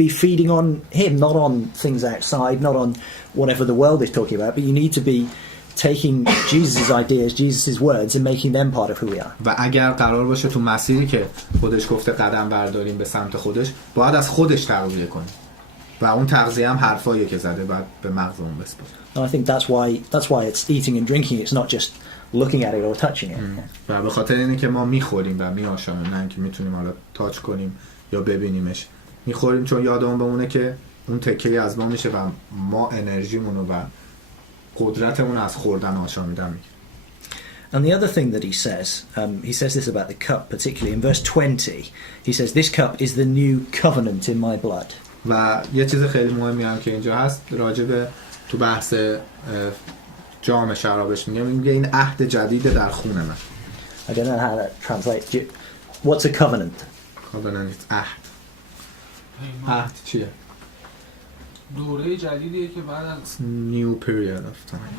be feeding on him, not on things outside, not on whatever the world is talking about, but you need to be taking Jesus' ideas, Jesus' words and making them part of who we are. و اگر قرار باشه تو مسیری که خودش گفته قدم برداریم به سمت خودش، باید از خودش تغذیه کنیم و اون تغذیه هم حرفاییه که زده باید به مغزمون بسپاریم. And I think that's why it's eating and drinking. It's not just looking at it or touching it. و به خاطر اینه که ما میخوریم و میآشامیم، نه اینکه میتونیم حالا تاچ کنیم یا ببینیمش. میخوریم چون یادمون بمونه که اون تکه از ما میشه و ما انرژیمون و قدرتمون از خوردن آشامیدن میگیریم. And the other thing that he says this about the cup, particularly in verse 20. He says, "This cup is the new covenant in my blood." و یه چیز خیلی مهمی هم که اینجا هست راجع به تو بحث جام شرابش میگه این عهد جدید در خون من. I don't know how that translates. What's a covenant? Covenant عهد. عهد چیه؟ دوره جدیدیه که بعد از New period of time.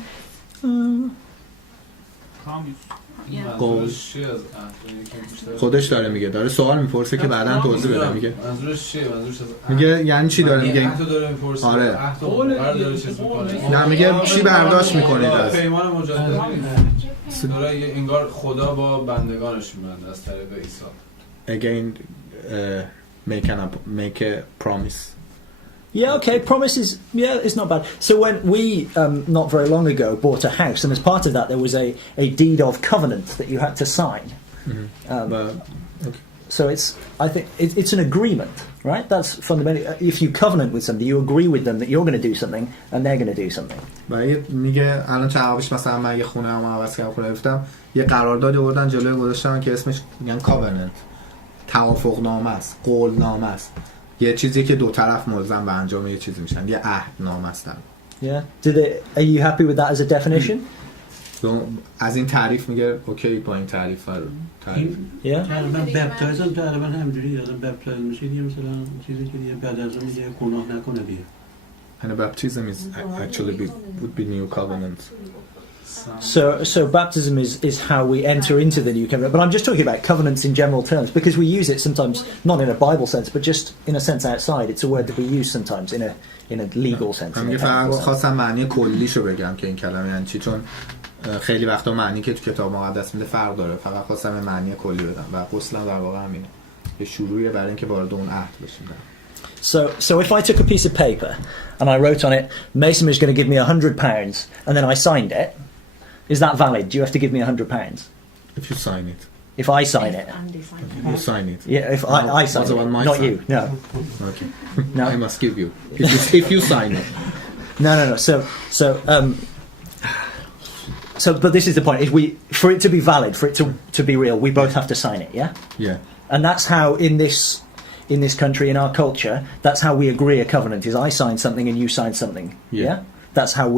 منظورش چیه از خودش داره میگه، داره سوال میپرسه که بعداً توضیح بده. میگه منظورش چیه؟ منظورش میگه یعنی چی داره میگه؟ عهد داره میپرسه. آره. عهد داره چیز میکنه. نه میگه چی برداشت میکنید از پیمان مجدد. داره انگار خدا با بندگانش میمونه از طریق عیسی. Again make a promise. Yeah, okay. Promises. Yeah, it's not bad. So when we not very long ago bought a house, and as part of that there was a deed of covenant that you had to sign. Okay. So I think it's an agreement, right? That's fundamental. If you covenant with somebody, you agree with them that you're going to do something and they're going to do something. میگه الان جوابش مثلا من یه خونه هم عوض کردم، خونه گفتم یه قراردادی آوردن جلوی گذاشتن که اسمش میگن covenant. توافق نامه است، قول نامه است. یه چیزی که دو طرف ملزم به انجام یه چیزی میشن، یه عهد نامه است. Yeah. Are you happy with that as a definition? از این تعریف میگه اوکی با این تعریف رو تعریف. تقریبا بپتایز هم تقریبا همجوری آدم بپتایز میشه دیگه مثلا چیزی که دیگه بعد از اون میگه گناه نکنه دیگه. And baptism is actually would be new covenant. So baptism is how we enter into the new covenant. But I'm just talking about covenants in general terms because we use it sometimes not in a Bible sense, but just in a sense outside. It's a word that we use sometimes in a legal sense. من فقط خواستم معنی کلیشو بگم که این کلمه یعنی چی، چون خیلی وقتا معنی که تو کتاب مقدس میده فرق داره. فقط خواستم معنی کلی بدم و غسل در واقع همینه. یه شروعیه برای اینکه وارد اون عهد بشیم. So if I took a piece of paper and I wrote on it, Mason is going to give me £100, and then I signed it, is that valid? Do you have to give me £100? If you sign it. If I sign it? You sign it. Yeah, if I sign it, not you. No. Okay. No. I must give you. If you sign it. No. So, but this is the point: is for it to be valid, for it to be real, we both have to sign it. Yeah. Yeah. And that's how in this country, in our culture, that's how we agree a covenant. Is I sign something and you sign something. Yeah. That's how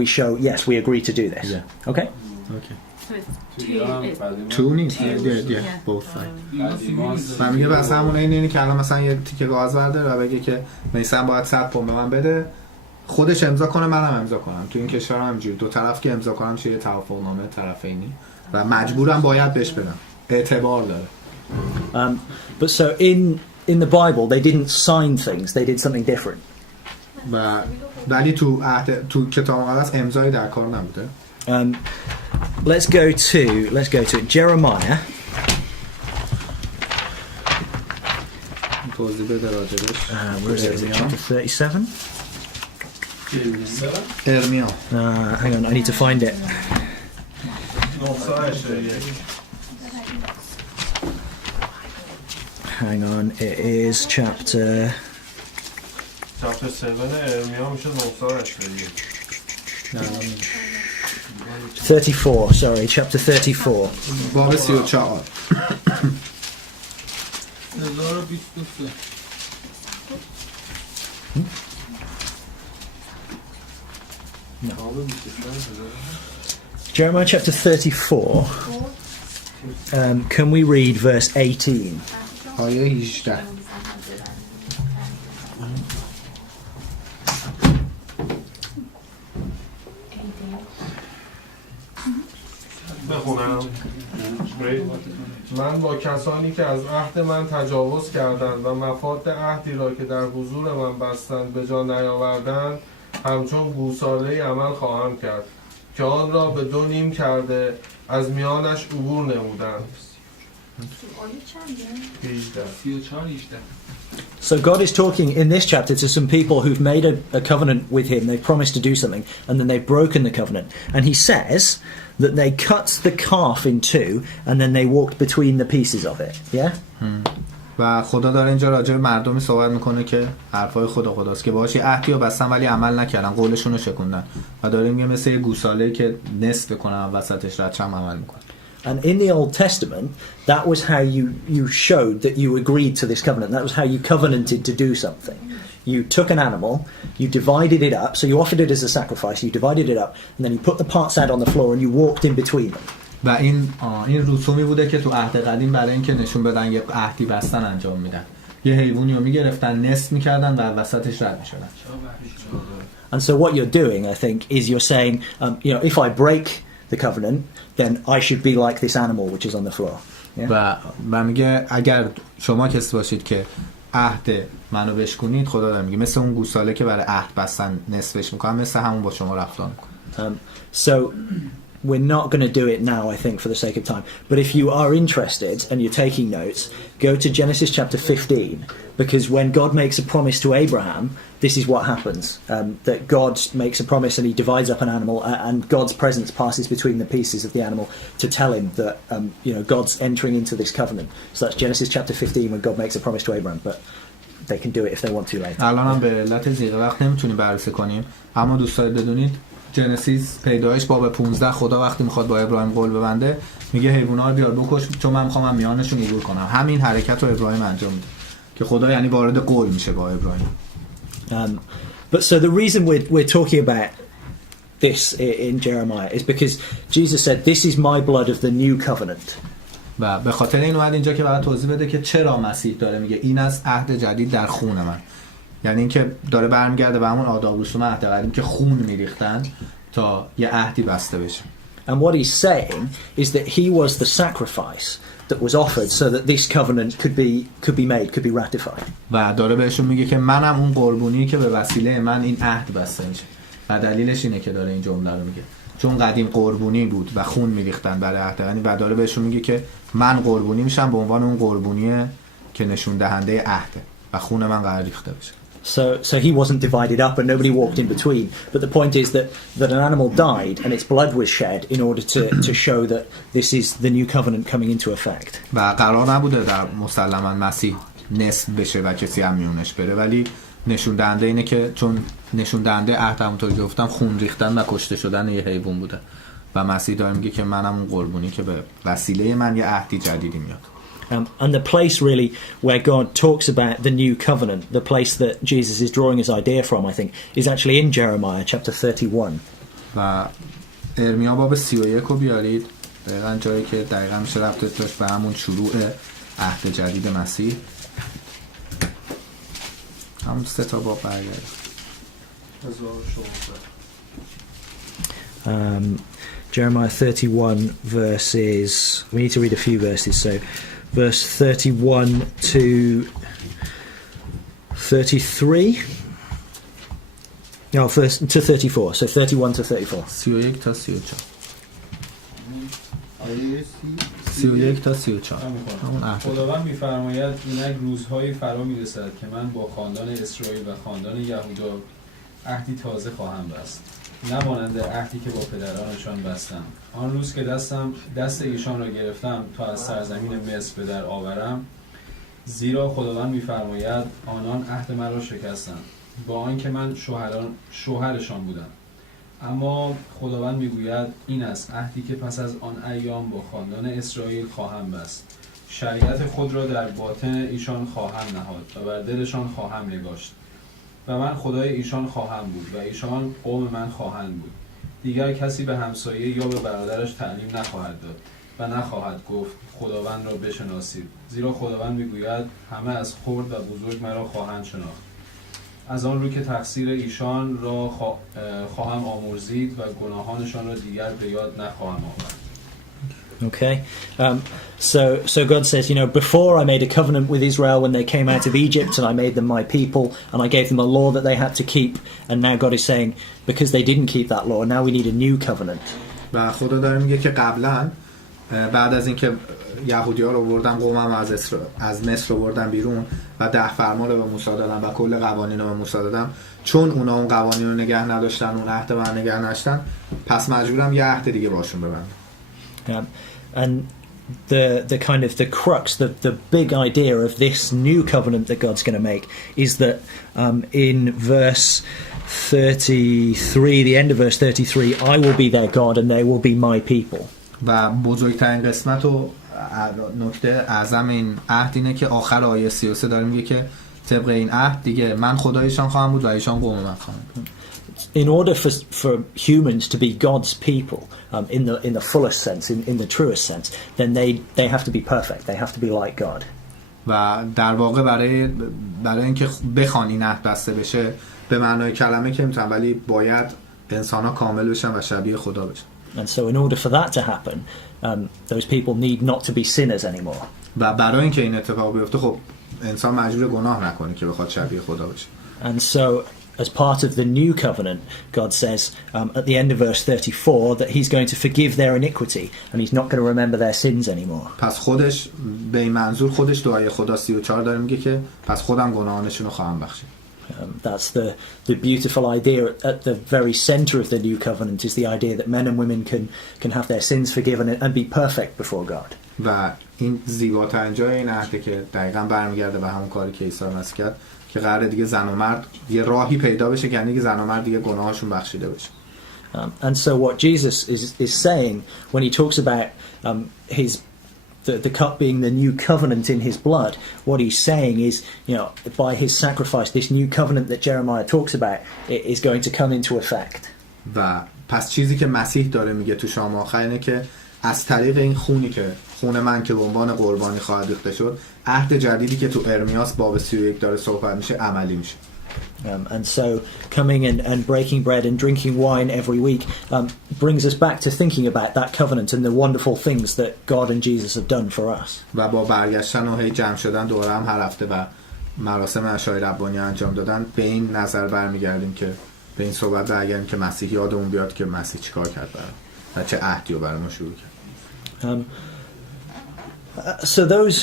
we show yes, we agree to do this. Yeah. Okay. Okay. So two needs. Yeah. Both sides. من میگه بس همون اینه که الان مثلا یه تیکه کاغذ برداره و بگه که میثم باید 100 پوند به من بده، خودش امضا کنه منم امضا کنم. تو این کشور هم اینجوری دو طرف که امضا کنن چه یه توافق نامه طرفینی و مجبورم باید بهش بدم. اعتبار داره. But so in the Bible they didn't sign things, they did something different. و ولی تو کتاب مقدس امضایی در کار نبوده. Let's go to Jeremiah. توضیح بده راجبش. Where is it? Chapter 37. ارمیا. Hang on, I need to find it. Hang on, it is chapter 7 ارمیا میشه 34, sorry, chapter 34. باب 34. Jeremiah chapter 34. Can we read verse 18? آیه 18. بخونم. من با کسانی که از عهد من تجاوز کردند و مفاد عهدی را که در حضور من بستند به جا نیاوردند همچون گوساله عمل خواهم کرد که آن را به دو نیم کرده از میانش عبور نمودند. 18. So God is talking in this chapter to some people who've made a covenant with him. They've promised to do something and then they've broken the covenant. And he says that they cut the calf in two and then they walked between the pieces of it. Yeah? و خدا داره اینجا راجع به مردمی صحبت میکنه که حرفای خداست که باهاش عهدی رو بستن ولی عمل نکردن، قولشون رو شکوندن و داره میگه مثل یه گوساله که نصف کنن وسطش ردشم عمل میکنن. And in the Old Testament, that was how you showed that you agreed to this covenant. That was how you covenanted to do something. You took an animal, you divided it up, so you offered it as a sacrifice, you divided it up, and then you put the parts out on the floor and you walked in between them. و این رسومی بوده که تو عهد قدیم برای اینکه نشون بدن یه عهدی بستن انجام میدن. یه حیوانی رو میگرفتن، نصف میکردن و وسطش رد میشدن. And so what you're doing, I think, is you're saying, if I break the covenant, then I should be like this animal which is on the floor. Yeah? و میگه اگر شما کسی باشید که عهد منو بشکنید، خدا داره میگه مثل اون گوساله که برای عهد بستن نصفش میکنم، مثل همون با شما رفتار میکنم. So we're not going to do it now, I think, for the sake of time. But if you are interested and you're taking notes, go to Genesis chapter 15, because when God makes a promise to Abraham, this is what happens. That God makes a promise and he divides up an animal, and God's presence passes between the pieces of the animal to tell him that God's entering into this covenant. So that's Genesis chapter 15 when God makes a promise to Abraham, but they can do it if they want to later. الان هم به علت زیغ وقت نمیتونیم بررسی کنیم، اما دوست دارید بدونید جنسیس پیدایش باب 15 خدا وقتی میخواد با ابراهیم قول ببنده میگه حیونا رو بیار بکش چون من میخوام میانشون عبور کنم. همین حرکت رو ابراهیم انجام میده که خدا یعنی وارد قول میشه با ابراهیم. But so the reason we're talking about this in Jeremiah is because Jesus said, "This is my blood of the new covenant." و به خاطر این اومد اینجا که بعد توضیح بده که چرا مسیح داره میگه این از عهد جدید در خون من. یعنی اینکه داره برمیگرده به همون آداب رسوم عهد قدیم که خون میریختن تا یه عهدی بسته بشه. And what he's saying is that he was the sacrifice that was offered so that this covenant could be made, could be ratified. و داره بهشون میگه که منم اون قربونی که به وسیله من این عهد بسته میشه. و دلیلش اینه که داره این جمله رو میگه. چون قدیم قربونی بود و خون میریختن برای عهد قدیم و داره بهشون میگه که من قربونی میشم به عنوان اون قربونیه که نشون دهنده عهده و خون من قرار ریخته بشه. So he wasn't divided up and nobody walked in between. But the point is that an animal died and its blood was shed in order to show that this is the new covenant coming into effect. و قرار نبوده در مسلماً مسیح نصف بشه و کسی هم میونش بره، ولی نشون دهنده اینه که چون نشون دهنده عهد همونطوری که گفتم خون ریختن و کشته شدن یه حیوان بوده و مسیح داره میگه که منم اون قربونی که به وسیله من یه عهدی جدیدی میاد. And the place really where God talks about the new covenant, the place that Jesus is drawing his idea from, I think, is actually in Jeremiah chapter 31. و ارمیا باب 31 رو بیارید، دقیقاً جایی که دقیقاً میشه ربط داشت به همون شروع عهد جدید مسیح. همون 3 تا باب برگرد. Jeremiah 31 verses, we need to read a few verses, so verse 31 to 33, no, first to 34, so 31 to 34. 31 تا 34. آیه 31 تا 34. همون عهد. خداوند می‌فرماید اینک روزهای فرا می‌رسد که من با خاندان اسرائیل و خاندان یهودا عهدی تازه خواهم بست، نه مانند عهدی که با پدرانشان بستم. آن روز که دست ایشان را گرفتم تا از سرزمین مصر به در آورم، زیرا خداوند می‌فرماید آنان عهد من را شکستند، با آنکه من شوهرشان بودم. اما خداوند میگوید این است عهدی که پس از آن ایام با خاندان اسرائیل خواهم بست، شریعت خود را در باطن ایشان خواهم نهاد و بر دلشان خواهم نگاشت و من خدای ایشان خواهم بود و ایشان قوم من خواهند بود. دیگر کسی به همسایه یا به برادرش تعلیم نخواهد داد و نخواهد گفت خداوند را بشناسید، زیرا خداوند میگوید همه از خرد و بزرگ مرا خواهند شناخت. از آن رو که تقصیر ایشان را خواهم آمرزید و گناهانشان را دیگر به یاد نخواهم آورد. Okay, so God says, you know, before I made a covenant with Israel when they came out of Egypt, and I made them my people, and I gave them a law that they had to keep, and now God is saying, because they didn't keep that law, now we need a new covenant. و خدا داره میگه که قبلا بعد از اینکه یهودی‌ها رو آوردن، قومم از مصر رو آوردن بیرون و 10 فرمان رو به موسی دادن و کل قوانین رو به موسی دادن، چون اونا اون قوانین رو نگه نداشتن، اون عهد من نگه نداشتن، پس مجبورم یه عهد دیگه باشون ببندم. And the kind of the crux, the big idea of this new covenant that God's going to make is that in verse 33, the end of verse 33, I will be their God and they will be my people. و بزرگترین قسمت و نکته اعظم این عهد اینه که آخر آیه 33 داره میگه که طبق این عهد دیگه من خدایشان خواهم بود و ایشان قوم من خواهم بود. In order for humans to be God's people, in the fullest sense, in the truest sense, then they have to be perfect. They have to be like God. و در واقع برای اینکه بخوان این عهد بسته بشه به معنای کلمه که میتونن، ولی باید انسان‌ها کامل بشن و شبیه خدا بشن. And so in order for that to happen, those people need not to be sinners anymore. و برای اینکه این اتفاق بیفته خب انسان مجبور گناه نکنه که بخواد شبیه خدا بشه. And so as part of the new covenant, God says at the end of verse 34 that he's going to forgive their iniquity and he's not going to remember their sins anymore. پس خودش به این منظور خودش دعای خدا 34 داره میگه که پس خودم گناهانشون رو خواهم بخشید. That's the beautiful idea at the very center of the new covenant is the idea that men and women can have their sins forgiven and be perfect before God. و این زیباترین جای این عهده که دقیقاً برمیگرده به همون کاری که عیسی مسیح کرد که قراره دیگه زن و مرد یه راهی پیدا بشه که یعنی زن و مرد دیگه گناهاشون بخشیده بشه. And so what Jesus is saying when he talks about the cup being the new covenant in his blood, what he's saying is, you know, by his sacrifice, this new covenant that Jeremiah talks about is going to come into effect. و پس چیزی که مسیح داره میگه تو شام آخر اینه که از طریق این خونی که خون من که به عنوان قربانی خواهد ریخته شد، عهد جدیدی که تو ارمیاس باب 31 داره صحبت میشه عملی میشه. And so coming and breaking bread and drinking wine every week brings us back to thinking about that covenant and the wonderful things that God and Jesus have done for us. و با برگشتن و هی جمع شدن دوره هم هر هفته و مراسم عشای ربانی انجام دادن به این نظر برمیگردیم که به این صحبت برگردیم که مسیح یادمون بیاد که مسیح چیکار کرد برام و چه عهدی رو برام شروع کرد. So those,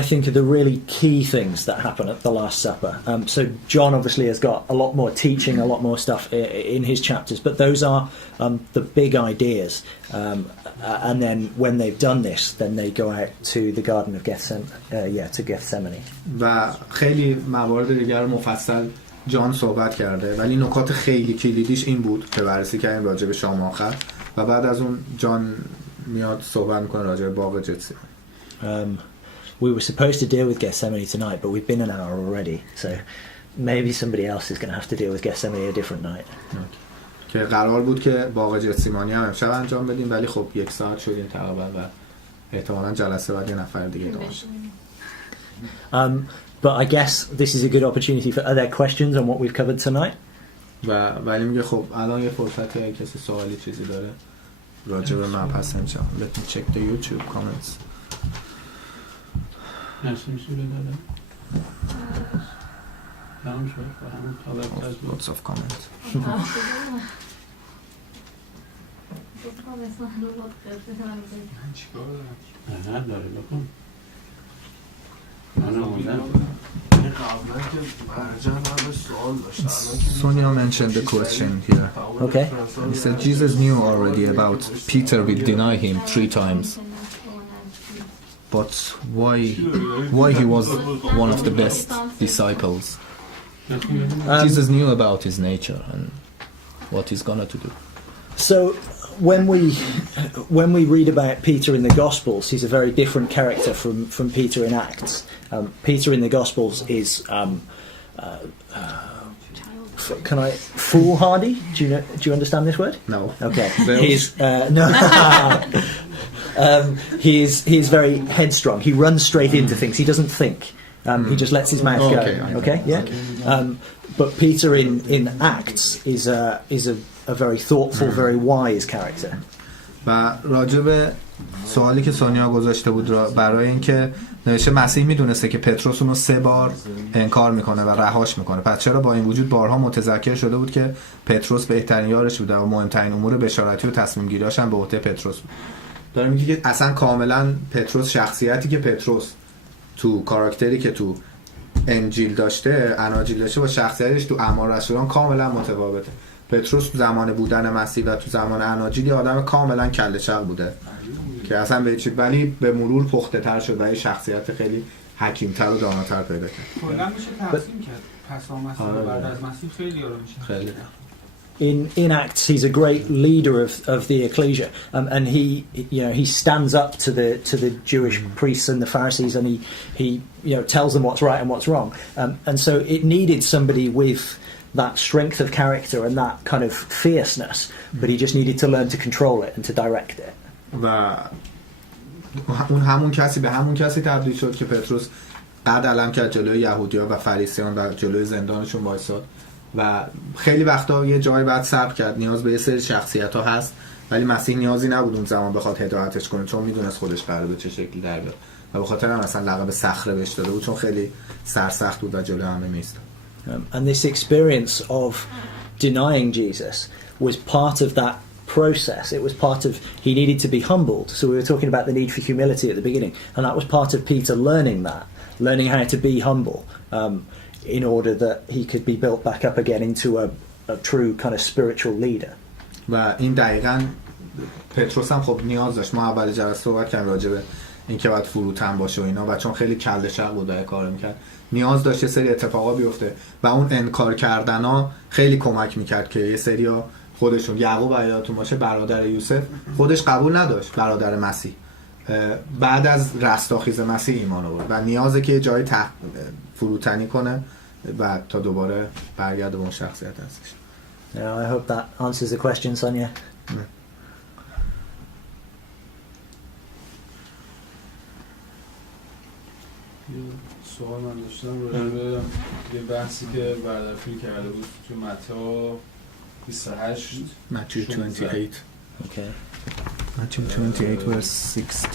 I think, are the really key things that happen at the Last Supper. So John obviously has got a lot more teaching, a lot more stuff in his chapters, but those are the big ideas. And then when they've done this, then they go out to the Garden of Gethsemane. و خیلی موارد دیگر مفصل جان صحبت کرده، ولی نکات خیلی کلیدیش این بود که بررسی کردیم راجع به شام آخر و بعد از اون جان میاد صحبت میکنه راجع به باغ گتسمانی. We were supposed to deal with Gethsemane tonight, but we've been an hour already, so maybe somebody else is going to have to deal with Gethsemane a different night. که قرار بود که باغ گتسمانی هم امشب انجام بدیم، ولی خب 1 ساعت شدیم تقریبا و احتمالاً جلسه بعد یه نفر دیگه داشت. But I guess this is a good opportunity for other questions on what we've covered tonight. ولی میگه خب الان یه فرصتی اگه کسی سوالی چیزی داره راجع به مبحث امشب. Let me check the YouTube comments. نسیم سوله داره تمام شد و همون تا وقت Lots of comments. نه داره بکن من آموزم Sonia mentioned the question here. Okay. He said Jesus knew already about Peter will deny him 3 times. But why he was one of the best disciples? Jesus knew about his nature and what he's gonna to do. So when we read about Peter in the Gospels, he's a very different character from Peter in Acts. Peter in the Gospels is foolhardy. Do you understand this word? No. Okay. He's no. He's very headstrong. He runs straight into things. He doesn't think. He just lets his mouth go. Okay. Yeah. But Peter in Acts is a very thoughtful, very wise character. و راجب سوالی که سونیا گذاشته بود برای اینکه نوشته مسیح میدونسته که پتروس اونو 3 بار انکار میکنه و رهاش میکنه، پس چرا با این وجود بارها متذکر شده بود که پتروس بهترین یارش بوده و مهمترین امور بشارتی و تصمیم گیریاش هم به عهده پتروس بود. داره میگه که اصلا کاملا پتروس، شخصیتی که پتروس تو کاراکتری که تو انجیل داشته، اناجیل داشته، با شخصیتش تو اعمال رسولان کاملا متفاوته. پتروس تو زمان بودن مسیح و تو زمان اناجیل یه آدم کاملا کله شق بوده که اصلا به چیز، ولی به مرور پخته تر شد و یه شخصیت خیلی حکیم‌تر و داناتر پیدا کرد. کلا میشه تقسیم کرد پس مسیح بعد از مسیح خیلی یارو میشه. خیلی. In Acts, he's a great leader of the ecclesia, and he stands up to the Jewish priests and the Pharisees, and he tells them what's right and what's wrong, and so it needed somebody with that strength of character and that kind of fierceness, but he just needed to learn to control it and to direct it. و اون همون کسی به همون کسی تبدیل شد که پتروس قد علم کرد جلوی یهودی‌ها و فریسیان و جلوی زندانشون وایساد و خیلی وقتا یه جایی بعد صبر کرد. نیاز به یه سری شخصیت‌ها هست، ولی مسیح نیازی نبود اون زمان بخواد هدایتش کنه، چون میدونست خودش قراره به چه شکلی در بیاد و به خاطر هم مثلا لقب صخره بهش داده بود، چون خیلی سرسخت بود و جلوی همه می‌ایستاد. And this experience of denying Jesus was part of that process. It was part of, he needed to be humbled. So we were talking about the need for humility at the beginning, and that was part of Peter learning how to be humble, in order that he could be built back up again into a true kind of spiritual leader. و این دقیقاً پتروس هم خب نیاز داشت. ما اول جلسه صحبت کردیم راجع به اینکه باید فروتن باشه و اینا، و چون خیلی کله شق بود و کار میکرد نیاز داشت یه سری اتفاقا بیفته و اون انکار کردنا خیلی کمک میکرد که یه سریا خودشون، یعقوب یادتون باشه برادر یوسف خودش قبول نداشت برادر مسیح، بعد از رستاخیز مسیح ایمان آورد و نیازه که یه جای فروتنی کنه و تا دوباره برگرده به اون شخصیت هستش. I hope that answers the question, Sonia. سوال من داشتم راجع به یه بحثی که بردرفیل کرده بود تو متی 28 Matthew 28 Okay. Matthew 28 verse 16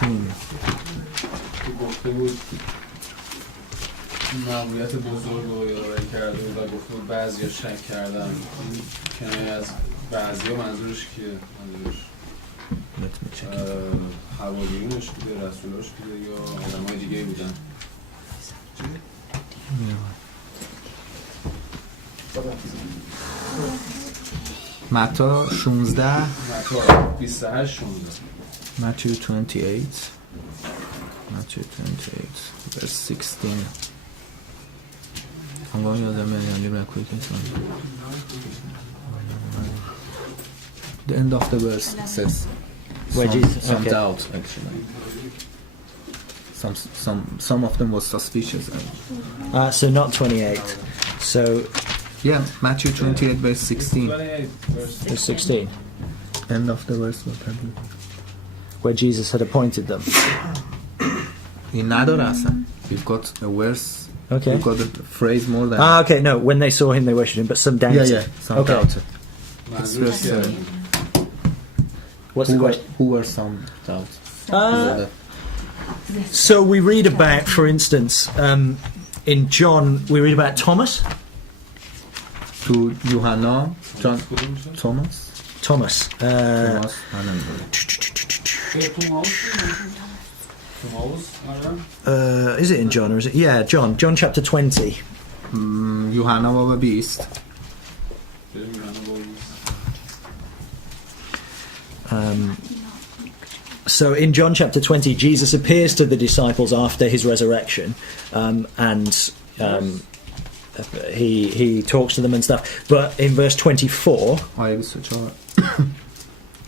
که گفته بود مأموریت بزرگ رو یادآوری کرده بود و گفته بود بعضیا شک کردن. این کنایه از بعضیا منظورش کیه؟ منظورش حواریونش بوده، رسولاش بوده یا آدمای دیگه بودن؟ متی 16 متی 28 16 Matthew 28 verse 16 I'm going to the quick the end of the verse says Where Jesus- some okay. doubt actually some of them was suspicious So not 28. So yeah Matthew 28 verse 16 28 verse 16, end of the verse what happened where Jesus had appointed them. این نداره اصلا you've got a verse Okay. you've got a phrase more than Okay, no, when they saw him they worshipped him, but some doubted. some Okay. doubted منظورش verse کیه؟ What's the question? who were some doubts So we read about, for instance, in John, we read about Thomas. to Yohana John Thomas Thomas. Thomas Is it in John or is it? Yeah, John. John chapter 20. یوحنا باب 20 So in John chapter 20, Jesus appears to the disciples after his resurrection, and he talks to them and stuff. But in verse 24, آیه 24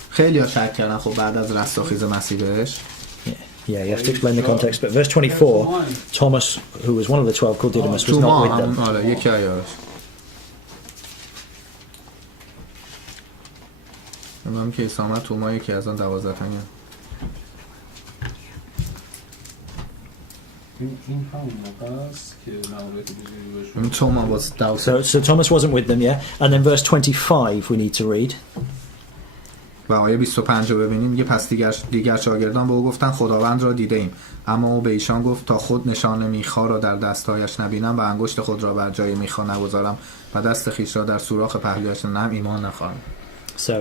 خیلی ها شک کردن خب بعد از رستاخیز مسیح بهش yeah, you have to explain the context. But verse 24, Thomas, who was one of the 12 called Didymus, was not with them. آره یکی آیه‌اش امام که عیسی آمد توما یکی از آن 12 تن این همون موقع است که مأموریت بزرگی بهش این توما was doubted So Thomas wasn't with them, yeah? And then verse 25 we need to read. و آیه 25 رو ببینیم میگه پس دیگر شاگردان به او گفتن خداوند را دیده ایم اما او به ایشان گفت تا خود نشان میخا را در دستهایش نبینم و انگشت خود را بر جای میخا نگذارم و دست خیش را در سوراخ پهلویش ننهم ایمان نخواهم. So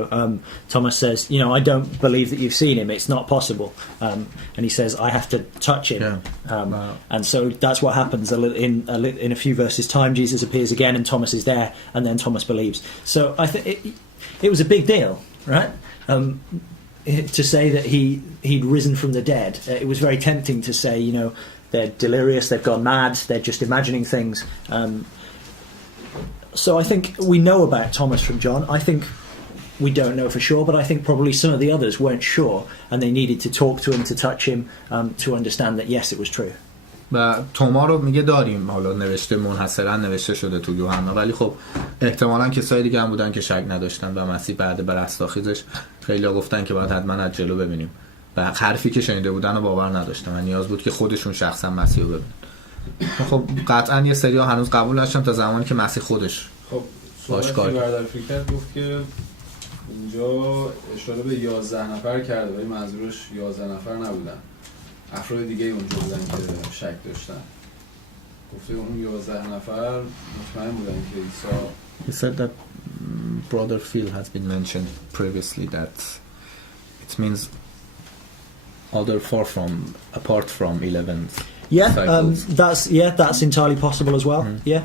Thomas says, you know, I don't believe that you've seen him. It's not possible. And he says, I have to touch him. Yeah. And so that's what happens. In a few verses' time, Jesus appears again, and Thomas is there, and then Thomas believes. So I think it was a big deal, right? To say that he'd risen from the dead. It was very tempting to say, you know, they're delirious, they've gone mad, they're just imagining things. So I think we know about Thomas from John. I think we don't know for sure, but I think probably some of the others weren't sure, and they needed to talk to him, to touch him, to understand that yes, it was true. و توما رو میگه داریم حالا نوشته منحصرا نوشته شده تو یوحنا ولی خب احتمالاً کسای دیگه هم بودن که شک نداشتن و مسیح بعد بر رستاخیزش خیلی‌ها گفتن که باید حتما از جلو ببینیم و حرفی که شنیده بودن رو باور نداشتن و نیاز بود که خودشون شخصا مسیح رو ببینن. خب قطعا یه سری‌ها هنوز قبول داشتن تا زمانی که مسیح خودش خب آشکار سوالی در فکر گفت که اینجا اشاره به 11 نفر کرده ولی منظورش 11 نفر نبودن، افراد دیگه اونجا بودن که شک داشتن. گفته اون 11 نفر مطمئن بودن که عیسی. He said that brother Phil has been mentioned previously that it means other four from apart from 11 Yeah, disciples. that's entirely possible as well. Yeah.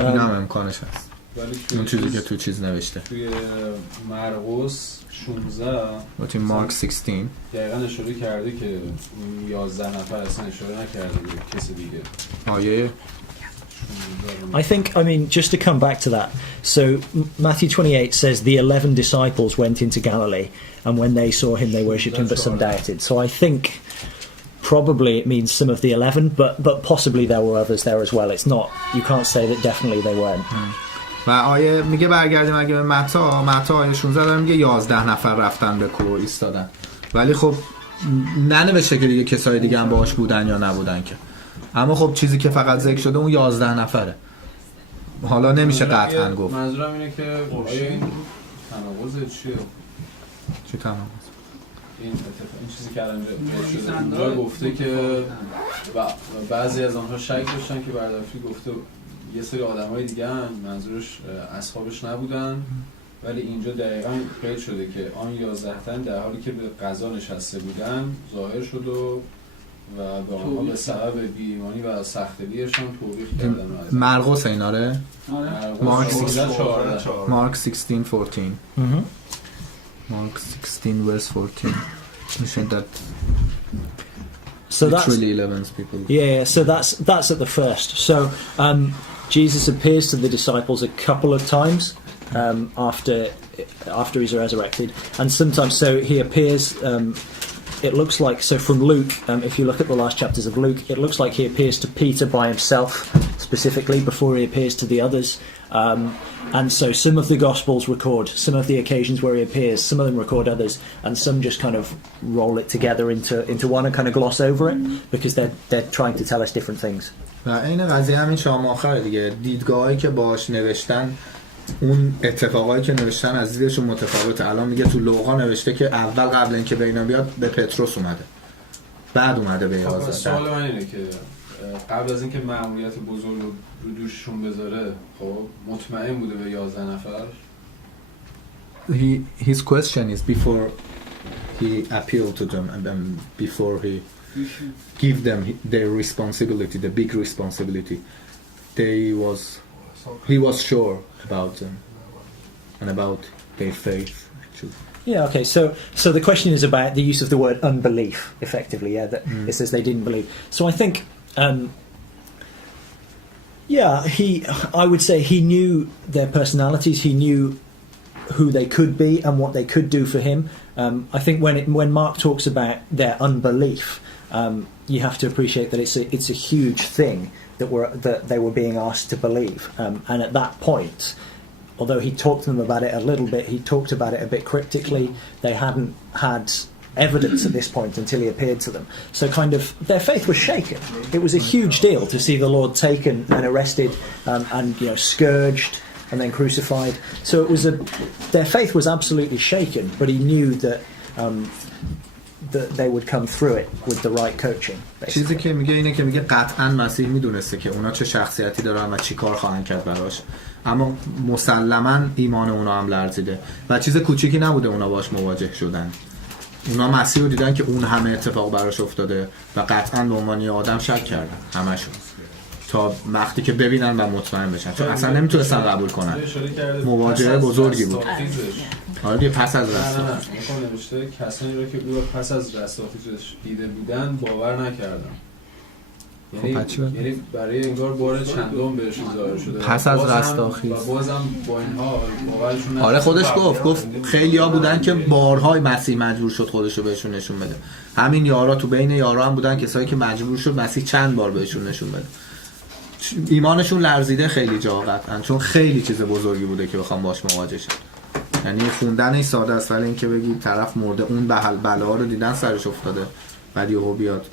این هم امکانش هست. ولی اون چیزی که تو چیز نوشته توی مرقس 16 و توی مارک 16 دقیقا اشاره کرده که اون 11 نفر اصلا اشاره نکرده به کسی دیگه. آیه I think, I mean, just to come back to that, so Matthew 28 says the 11 disciples went into Galilee, and when they saw him, they worshipped him, but some doubted. So I think probably it means some of the 11, but possibly there were others there as well. It's not, you can't say that definitely they weren't. و آیه میگه برگردیم اگه به متی آیه 16 داره میگه 11 نفر رفتن به کوه ایستادن ولی خب ننوشته که دیگه کسای دیگه هم باهاش بودن یا نبودن که اما خب چیزی که فقط ذکر شده اون 11 نفره. حالا نمیشه قطعا گفت. منظورم اینه که آیا این تناقض چیه؟ چی تناقض؟ این چیزی که الان شده اونجا گفته که بعضی از آنها شک داشتن که بردافتی گفته یه سری آدمای دیگه هم منظورش اصحابش نبودن، ولی اینجا دقیقاً قید شده که آن 11 تن در حالی که به قضا نشسته بودن ظاهر شد و به آنها به سبب بی‌ایمانی و سختگیرشان توبیخ کردن. مرقس ایناره؟ مارک 16:14. Mark 16:14. Mark 16 verse 14. You said that So that's literally 11 people. yeah. So that's at the first. So Jesus appears to the disciples a couple of times after he's resurrected, and sometimes so he appears. It looks like, so from Luke, if you look at the last chapters of Luke, it looks like he appears to Peter by himself specifically before he appears to the others. And so some of the Gospels record some of the occasions where he appears, some of them record others, and some just kind of roll it together into one and kind of gloss over it because they're trying to tell us different things. و این قضیه همین شام آخره دیگه، دیدگاهایی که باش نوشتن، اون اتفاقایی که نوشتن از دیدشون متفاوته. الان میگه تو لوقا نوشته که اول قبل اینکه به اینا بیاد به پتروس اومده، بعد اومده به 11. سوال من اینه که قبل از اینکه مأموریت بزرگ رو دوششون بذاره خب مطمئن بوده به 11 نفر؟ His question is before he appealed to them and then before he give them their responsibility, the big responsibility, he was sure about them and about their faith actually. Yeah, okay, so the question is about the use of the word unbelief, effectively, yeah, that it says they didn't believe. So I think, I would say he knew their personalities, he knew who they could be and what they could do for him. I think when Mark talks about their unbelief, you have to appreciate that it's a huge thing that they were being asked to believe. And at that point, although he talked to them about it a little bit, he talked about it a bit cryptically. They hadn't had evidence at this point until he appeared to them. So kind of their faith was shaken. It was a huge deal to see the Lord taken and arrested and scourged and then crucified. So it was their faith was absolutely shaken, but he knew that they would come through it with the right coaching. چیزی که میگه اینه که میگه قطعا مسیح میدونسته که اونا چه شخصیتی دارن و چی کار خواهند کرد براش، اما مسلما ایمان اونا هم لرزیده و چیز کوچیکی نبوده اونا باش مواجه شدن. اونا مسیح رو دیدن که اون همه اتفاق براش افتاده و قطعا به عنوان آدم شک کردن همشون تا وقتی که ببینن و مطمئن بشن، چون اصلا نمیتونستن قبول کنن. مواجهه بزرگی بود. آره پس از رستاخیزش نوشته کسانی رو که او پس از رستاخیزش دیده بودن باور نکردن. یعنی برای انگار بار چندم بهشون ظاهر شده پس از رستاخیز و بازم با این حال باورشون. آره خودش گفت خیلی‌ها بودن که بارهای مسیح مجبور شد خودش رو بهشون نشون بده. همین یارا تو بین یارا هم بودن کسایی که مجبور شد مسیح چند بار بهشون نشون بده. ایمانشون لرزیده خیلی جا قطعا، چون خیلی چیز بزرگی بوده که بخوام باش مواجه شن. یعنی خوندن این ساده است، ولی اینکه بگی طرف مرده اون بلا رو دیدن سرش افتاده بعد یهو بیاد